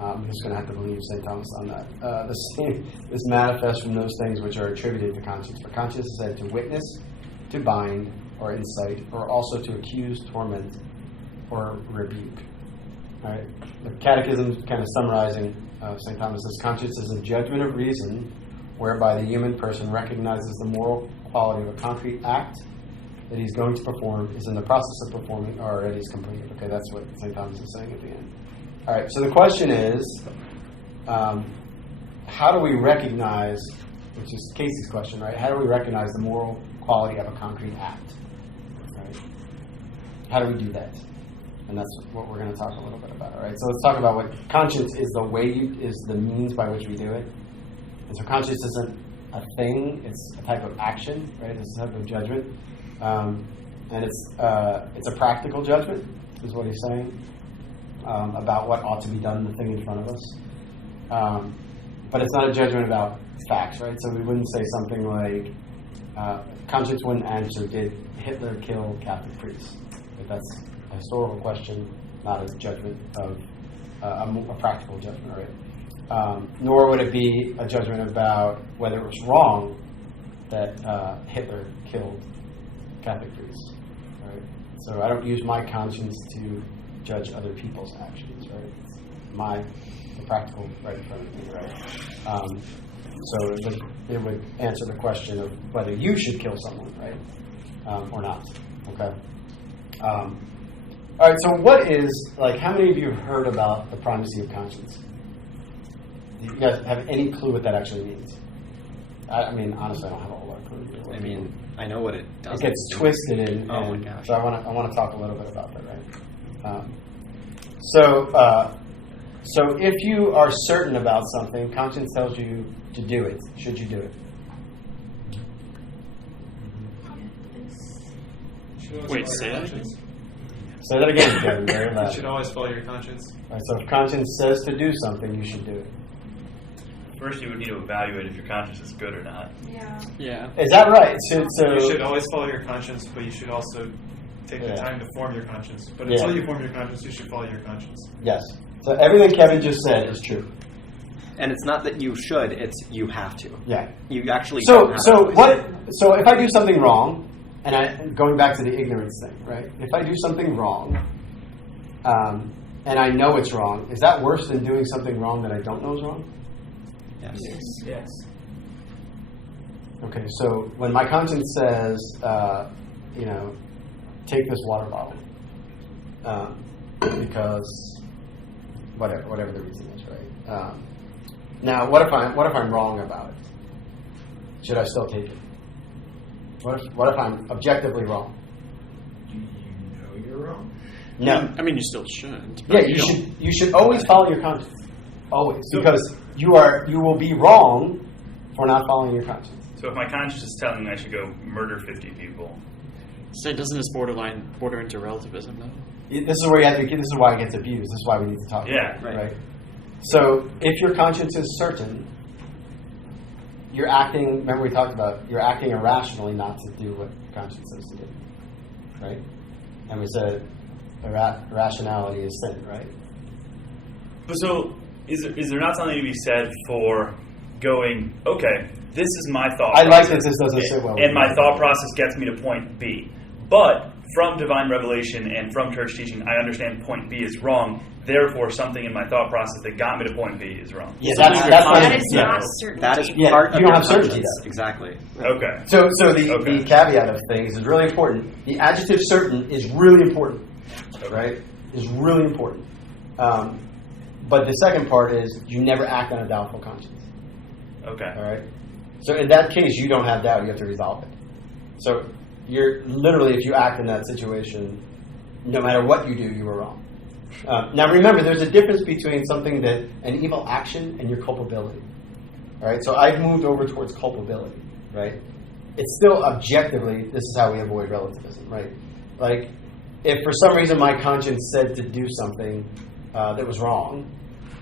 I'm just going to have to believe St. Thomas on that. The same is manifest from those things which are attributed to conscience. For conscience is said to witness, to bind, or incite, or also to accuse, torment, or rebuke. All right. The Catechism is kind of summarizing St. Thomas says, conscience is a judgment of reason whereby the human person recognizes the moral quality of a concrete act that he's going to perform, is in the process of performing, or already is completed. Okay, that's what St. Thomas is saying at the end. All right, so the question is, how do we recognize, which is Casey's question, right? How do we recognize the moral quality of a concrete act? Right? How do we do that? And that's what we're going to talk a little bit about. All right, so let's talk about what conscience is. Is the means by which we do it. And so conscience isn't a thing; it's a type of action, right? It's a type of judgment, and it's a practical judgment, is what he's saying. About what ought to be done, the thing in front of us. but it's not a judgment about facts, right? So we wouldn't say something like, conscience wouldn't answer, did Hitler kill Catholic priests? If that's a historical question, not a judgment of a practical judgment, right? Nor would it be a judgment about whether it was wrong that Hitler killed Catholic priests, right? So I don't use my conscience to judge other people's actions, right? It's the practical right in front of me, right? So it would answer the question of whether you should kill someone, right? Or not, okay? All right, so what is, like, how many of you have heard about the primacy of conscience? Do you guys have any clue what that actually means? I mean, honestly, I don't have a whole lot of clue. I mean, I know what it does. It gets twisted in, Oh my and gosh. so I want to talk a little bit about that, right? So if you are certain about something, conscience tells you to do it. Should you do it? Wait, say that again? Say that again, Kevin. Very You loud. should always follow your conscience. All right, so if conscience says to do something, you should do it. First, you would need to evaluate if your conscience is good or not. Yeah. Yeah. Is that right? So You should always follow your conscience, but you should also take the time to form your conscience. But until you form your conscience, you should follow your conscience. yes. So everything Kevin just said is true. And it's not that you should; it's you have to. Yeah. You actually. So don't have to. So if I do something wrong, and going back to the ignorance thing, right? If I do something wrong, and I know it's wrong, is that worse than doing something wrong that I don't know is wrong? Yes. Yes. Okay, so when my conscience says, take this water bottle, because whatever the reason is, right? Now, what if I'm wrong about it? Should I still take it? What if I'm objectively wrong? Do you know you're wrong? No. I mean, you still shouldn't. Yeah, but you should always follow your conscience. Always, because you will be wrong for not following your conscience. So if my conscience is telling me I should go murder 50 people, So doesn't this border into relativism, though? This is where you have to. This is why it gets abused. This is why we need to talk. Yeah. about it, right. So if your conscience is certain, you're acting. Remember we talked about you're acting irrationally not to do what conscience says to do, right? And we said irrationality is sin, right? but so is there not something to be said for going, okay, this is my thought I like process, that this doesn't sit well with and my me. thought process gets me to point B. But from divine revelation and from church teaching, I understand point B is wrong. Therefore, something in my thought process that got me to point B is wrong. Yeah, So that's That is yeah. not certainty. That is Yeah, part you of don't your have certainty, conscience. though. Exactly. Okay. So the caveat of things is really important. The adjective certain is really important, right? Is really important. But the second part is you never act on a doubtful conscience. Okay. All right. So in that case, you don't have doubt. You have to resolve it. So you're literally, if you act in that situation, no matter what you do, you were wrong. Now remember, there's a difference between something that an evil action and your culpability. All right. So I've moved over towards culpability. Right. It's still objectively. This is how we avoid relativism. Right. Like if for some reason my conscience said to do something that was wrong,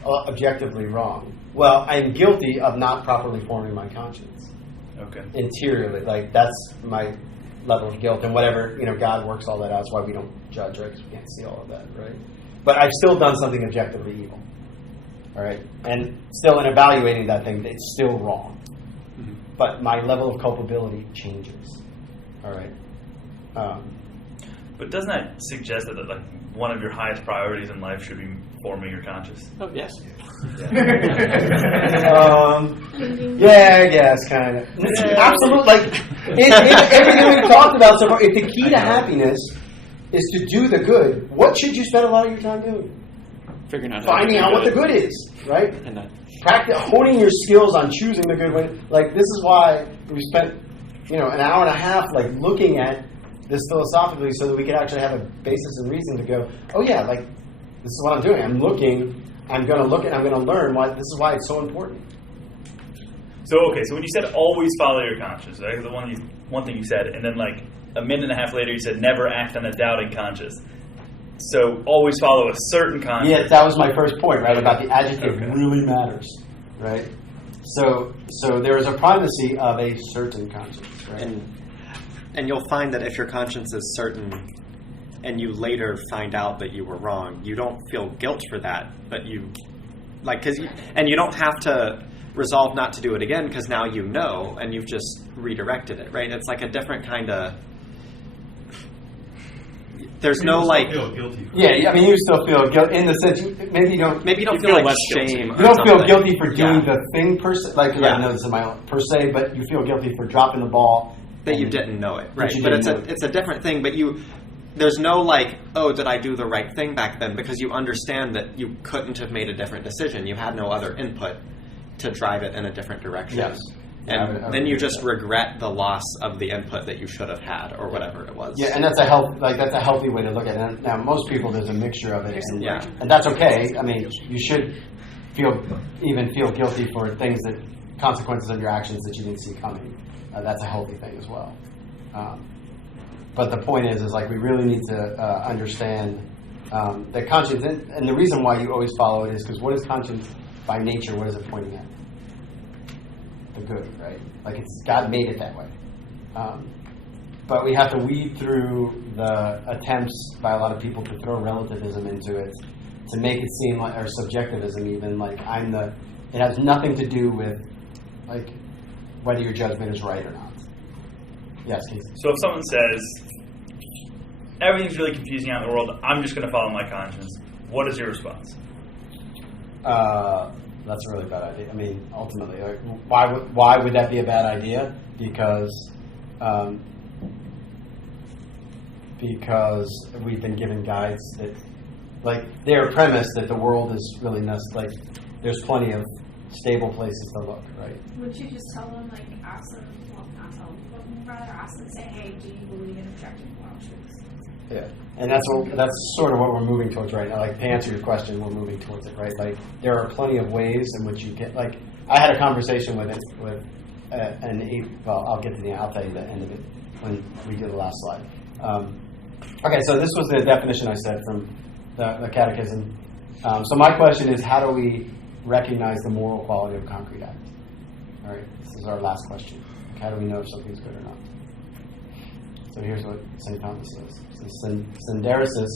objectively wrong. Well, I'm guilty of not properly forming my conscience. Okay. Interiorly, like that's my level of guilt, and whatever God works all that out. That's why we don't judge, right? Because we can't see all of that, right? But I've still done something objectively evil, all right? And still, in evaluating that thing, it's still wrong. Mm-hmm. But my level of culpability changes, all right? But doesn't that suggest that like one of your highest priorities in life should be forming your conscience? Oh, yes. Yeah, I guess, kind of. Absolutely, like everything we've talked about so far. If the key to happiness is to do the good, what should you spend a lot of your time doing? Figuring out Finding out what the good is, right? And that. Honing your skills on choosing the good way. Like this is why we spent, an hour and a half, like looking at this philosophically, so that we could actually have a basis and reason to go, oh yeah, like this is what I'm doing. I'm looking. I'm going to look and I'm going to learn why. This is why it's so important. So when you said always follow your conscience, right? The one thing you said, and then like a minute and a half later you said never act on a doubting conscience. So always follow a certain conscience. Yeah, that was my first point, right? About the adjective really matters, right? So there is a primacy of a certain conscience, right? And you'll find that if your conscience is certain and you later find out that you were wrong, you don't feel guilt for that, but you don't have to resolve not to do it again because now you know and you've just redirected it, right? It's like a different kind of. There's no like. Feel guilty. Yeah, I mean, you still feel guilty in the sense maybe you don't feel like shame. You don't feel guilty for doing the thing per se. Like I know this is my own per se, but you feel guilty for dropping the ball that you didn't know it, right? But it's a different thing. But there's no like, oh, did I do the right thing back then? Because you understand that you couldn't have made a different decision. You had no other input to drive it in a different direction. Yes. And then you just regret the loss of the input that you should have had, or whatever it was. Yeah, and that's a healthy way to look at it. Now, most people, there's a mixture of it, and that's okay. I mean, you should feel guilty for things consequences of your actions that you didn't see coming. That's a healthy thing as well. But the point is like we really need to understand that conscience, and the reason why you always follow it is because what is conscience by nature? What is it pointing at? The good, right? Like God made it that way. But we have to weed through the attempts by a lot of people to throw relativism into it, to make it seem like, or subjectivism even, like it has nothing to do with like whether your judgment is right or not. Yes, Keith. So if someone says, everything's really confusing out in the world, I'm just going to follow my conscience, what is your response? That's a really bad idea. I mean, ultimately, like, why would that be a bad idea? Because we've been given guides that, like, they're premised that the world is really like there's plenty of stable places to look, right? Would you just tell them, like, ask them, well, not tell them, but rather ask them, say, hey, do you believe in objective moral truths? Yeah, and that's sort of what we're moving towards right now. Like, to answer your question, we're moving towards it, right? Like, there are plenty of ways in which you get, like, I had a conversation with I'll get to I'll tell you the end of it when we do the last slide. Okay, so this was the definition I said from the Catechism. So my question is, how do we recognize the moral quality of a concrete act? All right, this is our last question. How do we know if something's good or not? So here's what St. Thomas says. Synderesis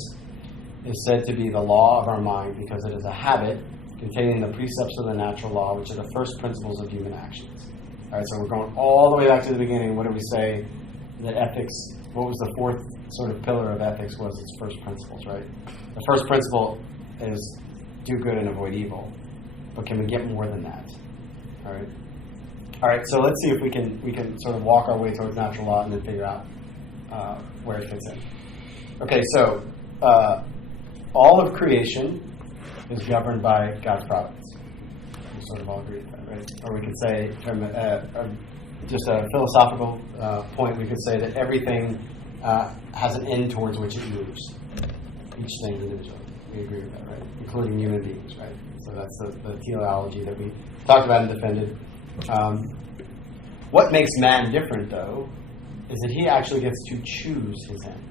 is said to be the law of our mind because it is a habit containing the precepts of the natural law, which are the first principles of human actions. All right, so we're going all the way back to the beginning. What do we say that ethics, what was the fourth sort of pillar of ethics was its first principles, right? The first principle is do good and avoid evil. But can we get more than that? All right. All right, so let's see if we can sort of walk our way towards natural law and then figure out where it fits in. Okay, so all of creation is governed by God's providence. We sort of all agree with that, right? Or we could say, from just a philosophical point, we could say that everything has an end towards which it moves. Each thing individually. We agree with that, right? Including human beings, right? So that's the teleology that we talked about and defended. What makes man different, though, is that he actually gets to choose his end.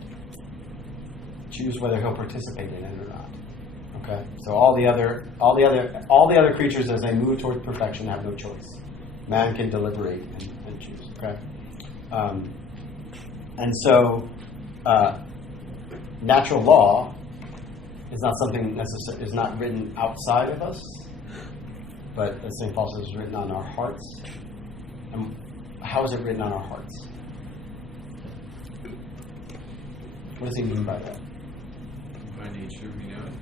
Choose whether he'll participate in it or not. Okay? So all the other creatures, as they move towards perfection, have no choice. Man can deliberate and choose. Okay? And so natural law is not something is not written outside of us, but as St. Paul says, is written on our hearts. And how is it written on our hearts? What does he mean by that? By nature, we know it.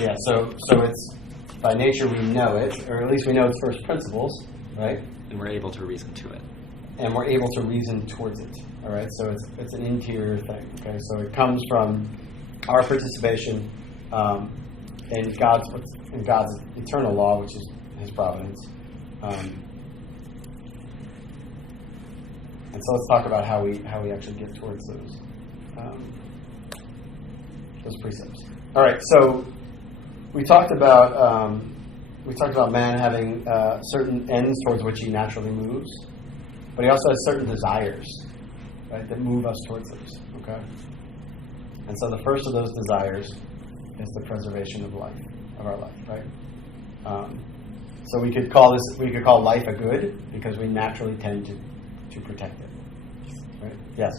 Yeah, so it's by nature we know it, or at least we know its first principles, right? And we're able to reason to it. And we're able to reason towards it. All right, so it's an interior thing. Okay, so it comes from our participation in God's eternal law, which is His providence. And so let's talk about how we actually get towards those precepts. All right, so we talked about man having certain ends towards which he naturally moves, but he also has certain desires, right, that move us towards those. Okay, and so the first of those desires is the preservation of life, of our life, right? So we could call life a good because we naturally tend to protect it. Right? Yes.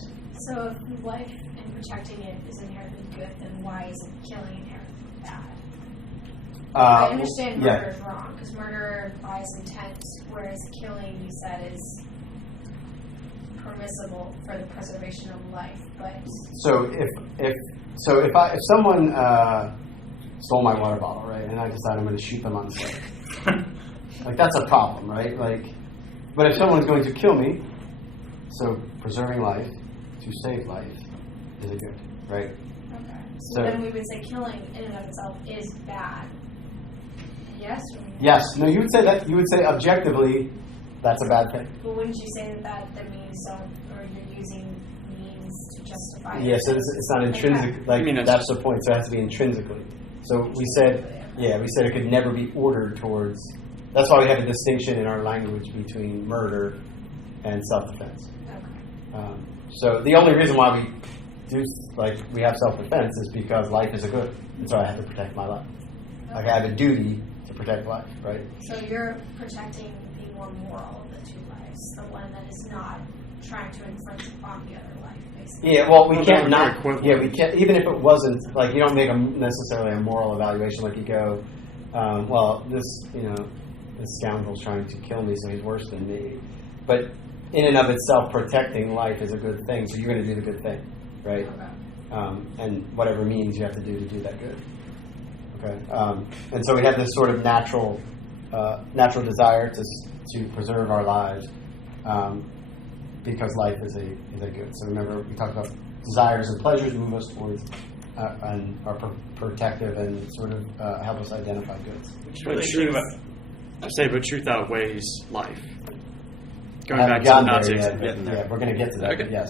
So if life and protecting it is inherently good, then why is killing inherently bad? I understand murder is wrong because murder implies intent, whereas killing, you said, is permissible for the preservation of life. But so if someone stole my water bottle, right, and I decide I'm going to shoot them on sight, like that's a problem, right? Like, but if someone's going to kill me, so preserving life to save life is a good, right? Okay. So then we would say killing in and of itself is bad. Yes? Yes. No, you would say that. You would say objectively, that's a bad thing. But wouldn't you say that means or you're using means to justify? Yes, it's not intrinsic. Like that's the point. So it has to be intrinsically. So we said it could never be ordered towards. That's why we have a distinction in our language between murder and self-defense. Okay. So the only reason why we have self-defense is because life is a good, and so I have to protect my life. Like I have a duty to protect life, right? So you're protecting the more moral of the two lives, the one that is not trying to infringe upon the other life, basically. Yeah, well, we can't not. Yeah, we can't. Even if it wasn't, like, you don't make necessarily a moral evaluation. Like you go, well, this scoundrel's trying to kill me, so he's worse than me. But in and of itself, protecting life is a good thing. So you're going to do the good thing, right? Okay. And whatever means you have to do that good. Okay, and so we have this sort of natural desire to preserve our lives because life is a good. So remember, we talked about desires and pleasures move us towards and are protective and sort of help us identify goods. But truth outweighs life. Going back to Nazi. Yeah, we're going to get to that. Okay. Yes,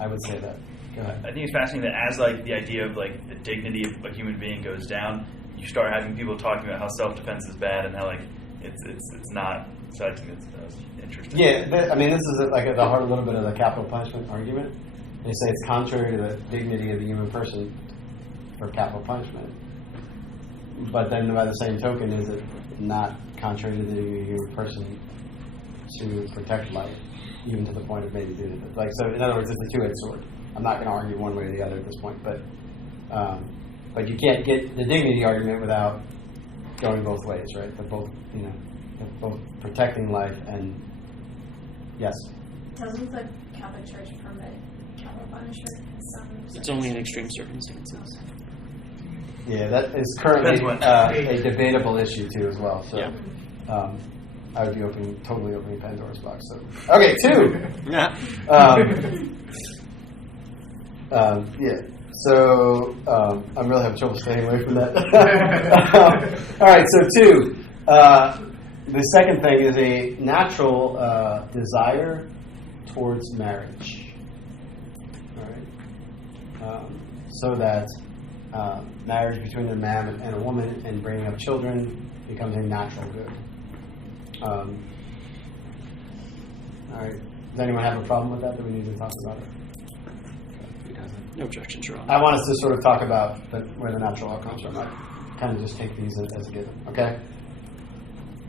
I would say that. Go ahead. I think it's fascinating that as like the idea of like the dignity of a human being goes down, you start having people talking about how self-defense is bad and how like it's not. So I think that's interesting. Yeah, I mean, this is like at the heart a little bit of the capital punishment argument. They say it's contrary to the dignity of the human person for capital punishment. But then by the same token, is it not contrary to the dignity of the human person to protect life, even to the point of maybe doing it? Like, so in other words, it's a two-edged sword. I'm not going to argue one way or the other at this point, but you can't get the dignity argument without going both ways, right? They're both, both protecting life and yes. Doesn't the Catholic Church permit capital punishment in some? It's only in extreme circumstances. Yeah, that is currently a debatable issue too, as well. So, yeah. I would be totally opening Pandora's box. So, okay, 2. Yeah. Yeah. So I'm really having trouble staying away from that. All right. So 2. The second thing is a natural desire towards marriage. All right. So that marriage between a man and a woman and bringing up children becomes a natural good. All right. Does anyone have a problem with that we need to talk about it? No objections, Your Honor. I want us to sort of talk about where the natural law comes from. I kind of just take these as a given. Okay.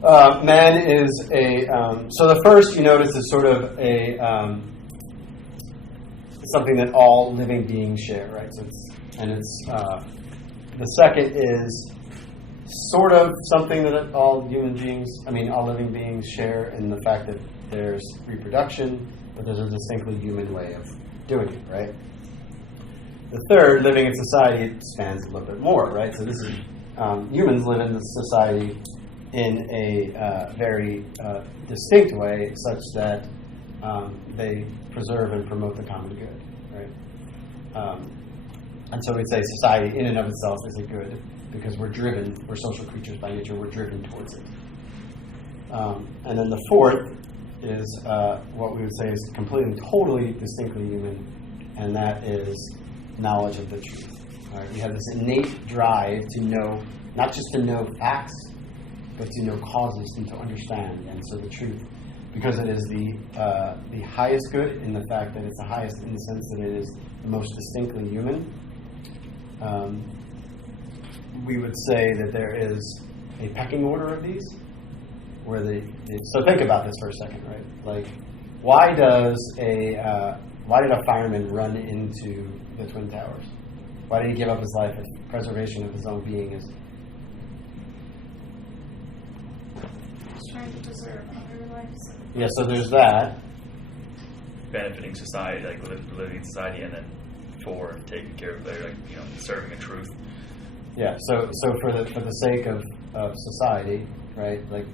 Man is a. So the first you notice is sort of a something that all living beings share, right? So the second is sort of something that all living beings share in the fact that there's reproduction, but there's a distinctly human way of doing it, right? The third, living in society, it spans a little bit more, right? So this is humans live in the society in a very distinct way, such that they preserve and promote the common good, right? And so we'd say society in and of itself is a good because we're social creatures by nature, we're driven towards it. And then the fourth is what we would say is completely, totally, distinctly human, and that is knowledge of the truth. All right? We have this innate drive to know, not just to know facts, but to know causes and to understand. And so the truth, because it is the highest good in the fact that it's the highest in the sense that it is the most distinctly human, we would say that there is a pecking order of these. where so think about this for a second, right? Like, why did a fireman run into the Twin Towers? Why did he give up his life if preservation of his own being is? He's trying to preserve other lives. Yeah, so there's that. Benefiting society, like living in society, and then for taking care of their, serving a truth. Yeah, so for the sake of society, right? Like,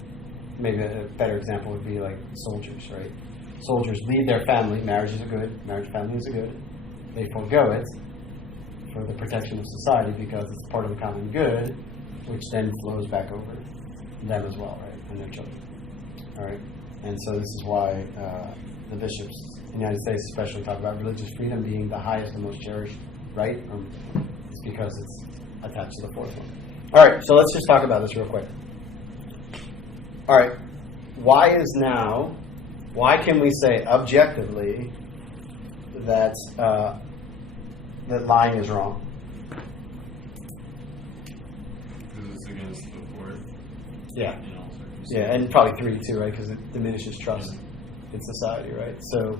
maybe a better example would be like soldiers, right? Soldiers leave their family. Marriage is a good. Marriage, family is a good. They forego it for the protection of society because it's part of the common good, which then flows back over them as well, right, and their children. All right, and so this is why the bishops in the United States especially talk about religious freedom being the highest and most cherished right. It's because it's attached to the fourth one. All right, so let's just talk about this real quick. All right, why can we say objectively that that lying is wrong? Because it's against the fourth. Yeah. Yeah, and probably 3 too, right? Because it diminishes trust in society, right? So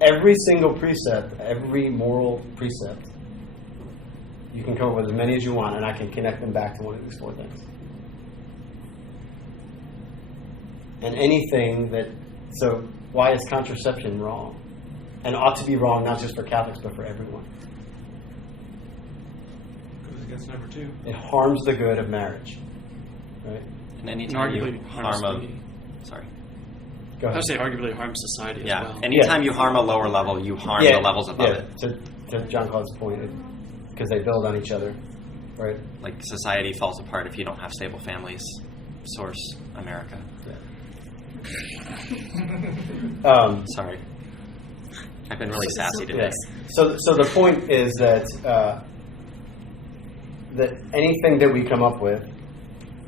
every single precept, every moral precept, you can come up with as many as you want, and I can connect them back to one of these 4 things. And anything that, so why is contraception wrong? And ought to be wrong not just for Catholics, but for everyone. Goes against number 2. It harms the good of marriage, right? And anytime you harm Go Go ahead. I say arguably harms society as well. Anytime you harm a lower level, you harm the levels above it. To John Claude's point, because they build on each other, right? Like society falls apart if you don't have stable families. Source America. Sorry, I've been really sassy today. So the point is that that anything that we come up with,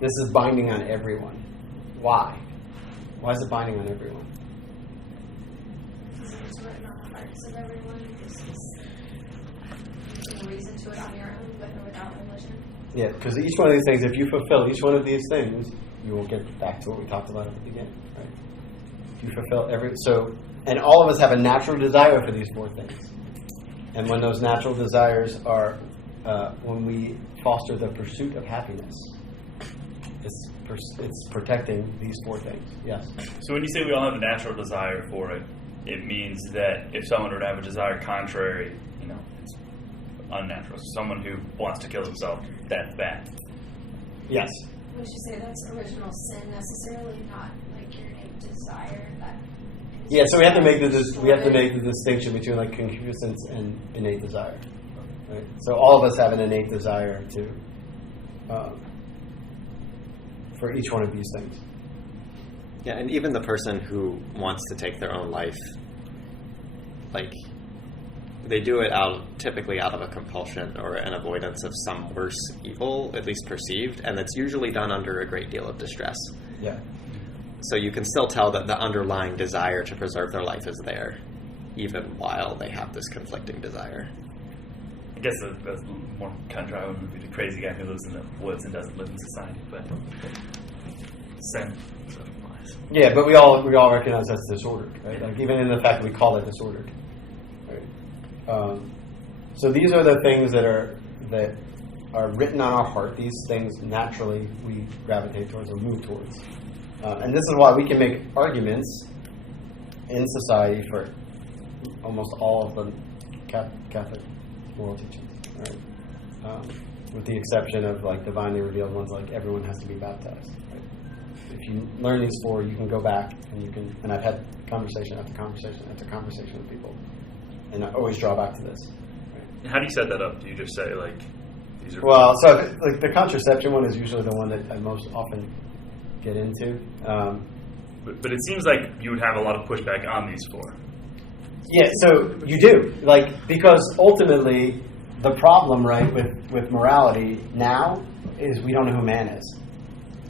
this is binding on everyone. Why? Why is it binding on everyone? Because it's written on the hearts of everyone. There's no reason to it on your own, with or without religion. Yeah, because each one of these things, if you fulfill each one of these things, you will get back to what we talked about at the beginning, right? If you fulfill and all of us have a natural desire for these 4 things. And when those natural desires are, when we foster the pursuit of happiness, it's protecting these 4 things. Yes. So when you say we all have a natural desire for it, it means that if someone were to have a desire contrary, it's unnatural. So someone who wants to kill himself, that's bad. Yes. Would you say that's original sin necessarily, not like your innate desire? Yeah. So we have to make the distinction between like concupiscence and innate desire. Right. So all of us have an innate desire to. For each one of these things. Yeah, and even the person who wants to take their own life, like, they do it typically out of a compulsion or an avoidance of some worse evil, at least perceived, and it's usually done under a great deal of distress. Yeah. So you can still tell that the underlying desire to preserve their life is there, even while they have this conflicting desire. I guess the more contrary would be the crazy guy who lives in the woods and doesn't live in society, but sin. Yeah, but we all recognize that's disordered, right? Like even in the fact that we call it disordered, right? So these are the things that are written on our heart. These things naturally we gravitate towards or move towards, and this is why we can make arguments in society for almost all of the Catholic moral teachings, right? With the exception of like divinely revealed ones, like everyone has to be baptized. Right? If you learn these 4, you can go back and you can. And I've had conversation after conversation after conversation with people, and I always draw back to this. Right? How do you set that up? Do you just say like these are? Well, so like the contraception one is usually the one that I most often get into. But it seems like you would have a lot of pushback on these 4. Yeah, so you do, because ultimately the problem, right, with morality now is we don't know who man is.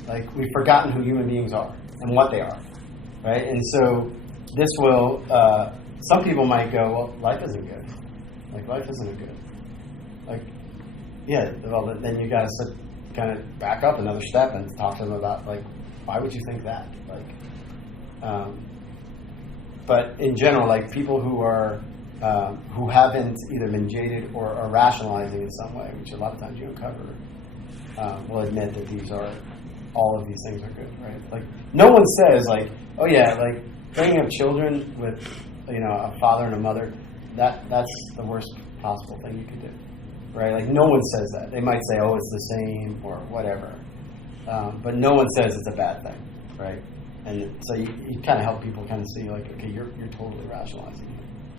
Like, we've forgotten who human beings are and what they are, right? And so this will, some people might go, well, life isn't good. Like, life isn't good. Like, yeah, well, then you got to kind of back up another step and talk to them about, like, why would you think that? But in general, like people who are who haven't either been jaded or are rationalizing in some way, which a lot of times you uncover, will admit that all of these things are good, right? Like no one says like, oh yeah, like bringing up children with a father and a mother, that's the worst possible thing you could do, right? Like no one says that. They might say, oh, it's the same or whatever, but no one says it's a bad thing, right? And so you kind of help people kind of see like, okay, you're totally rationalizing it.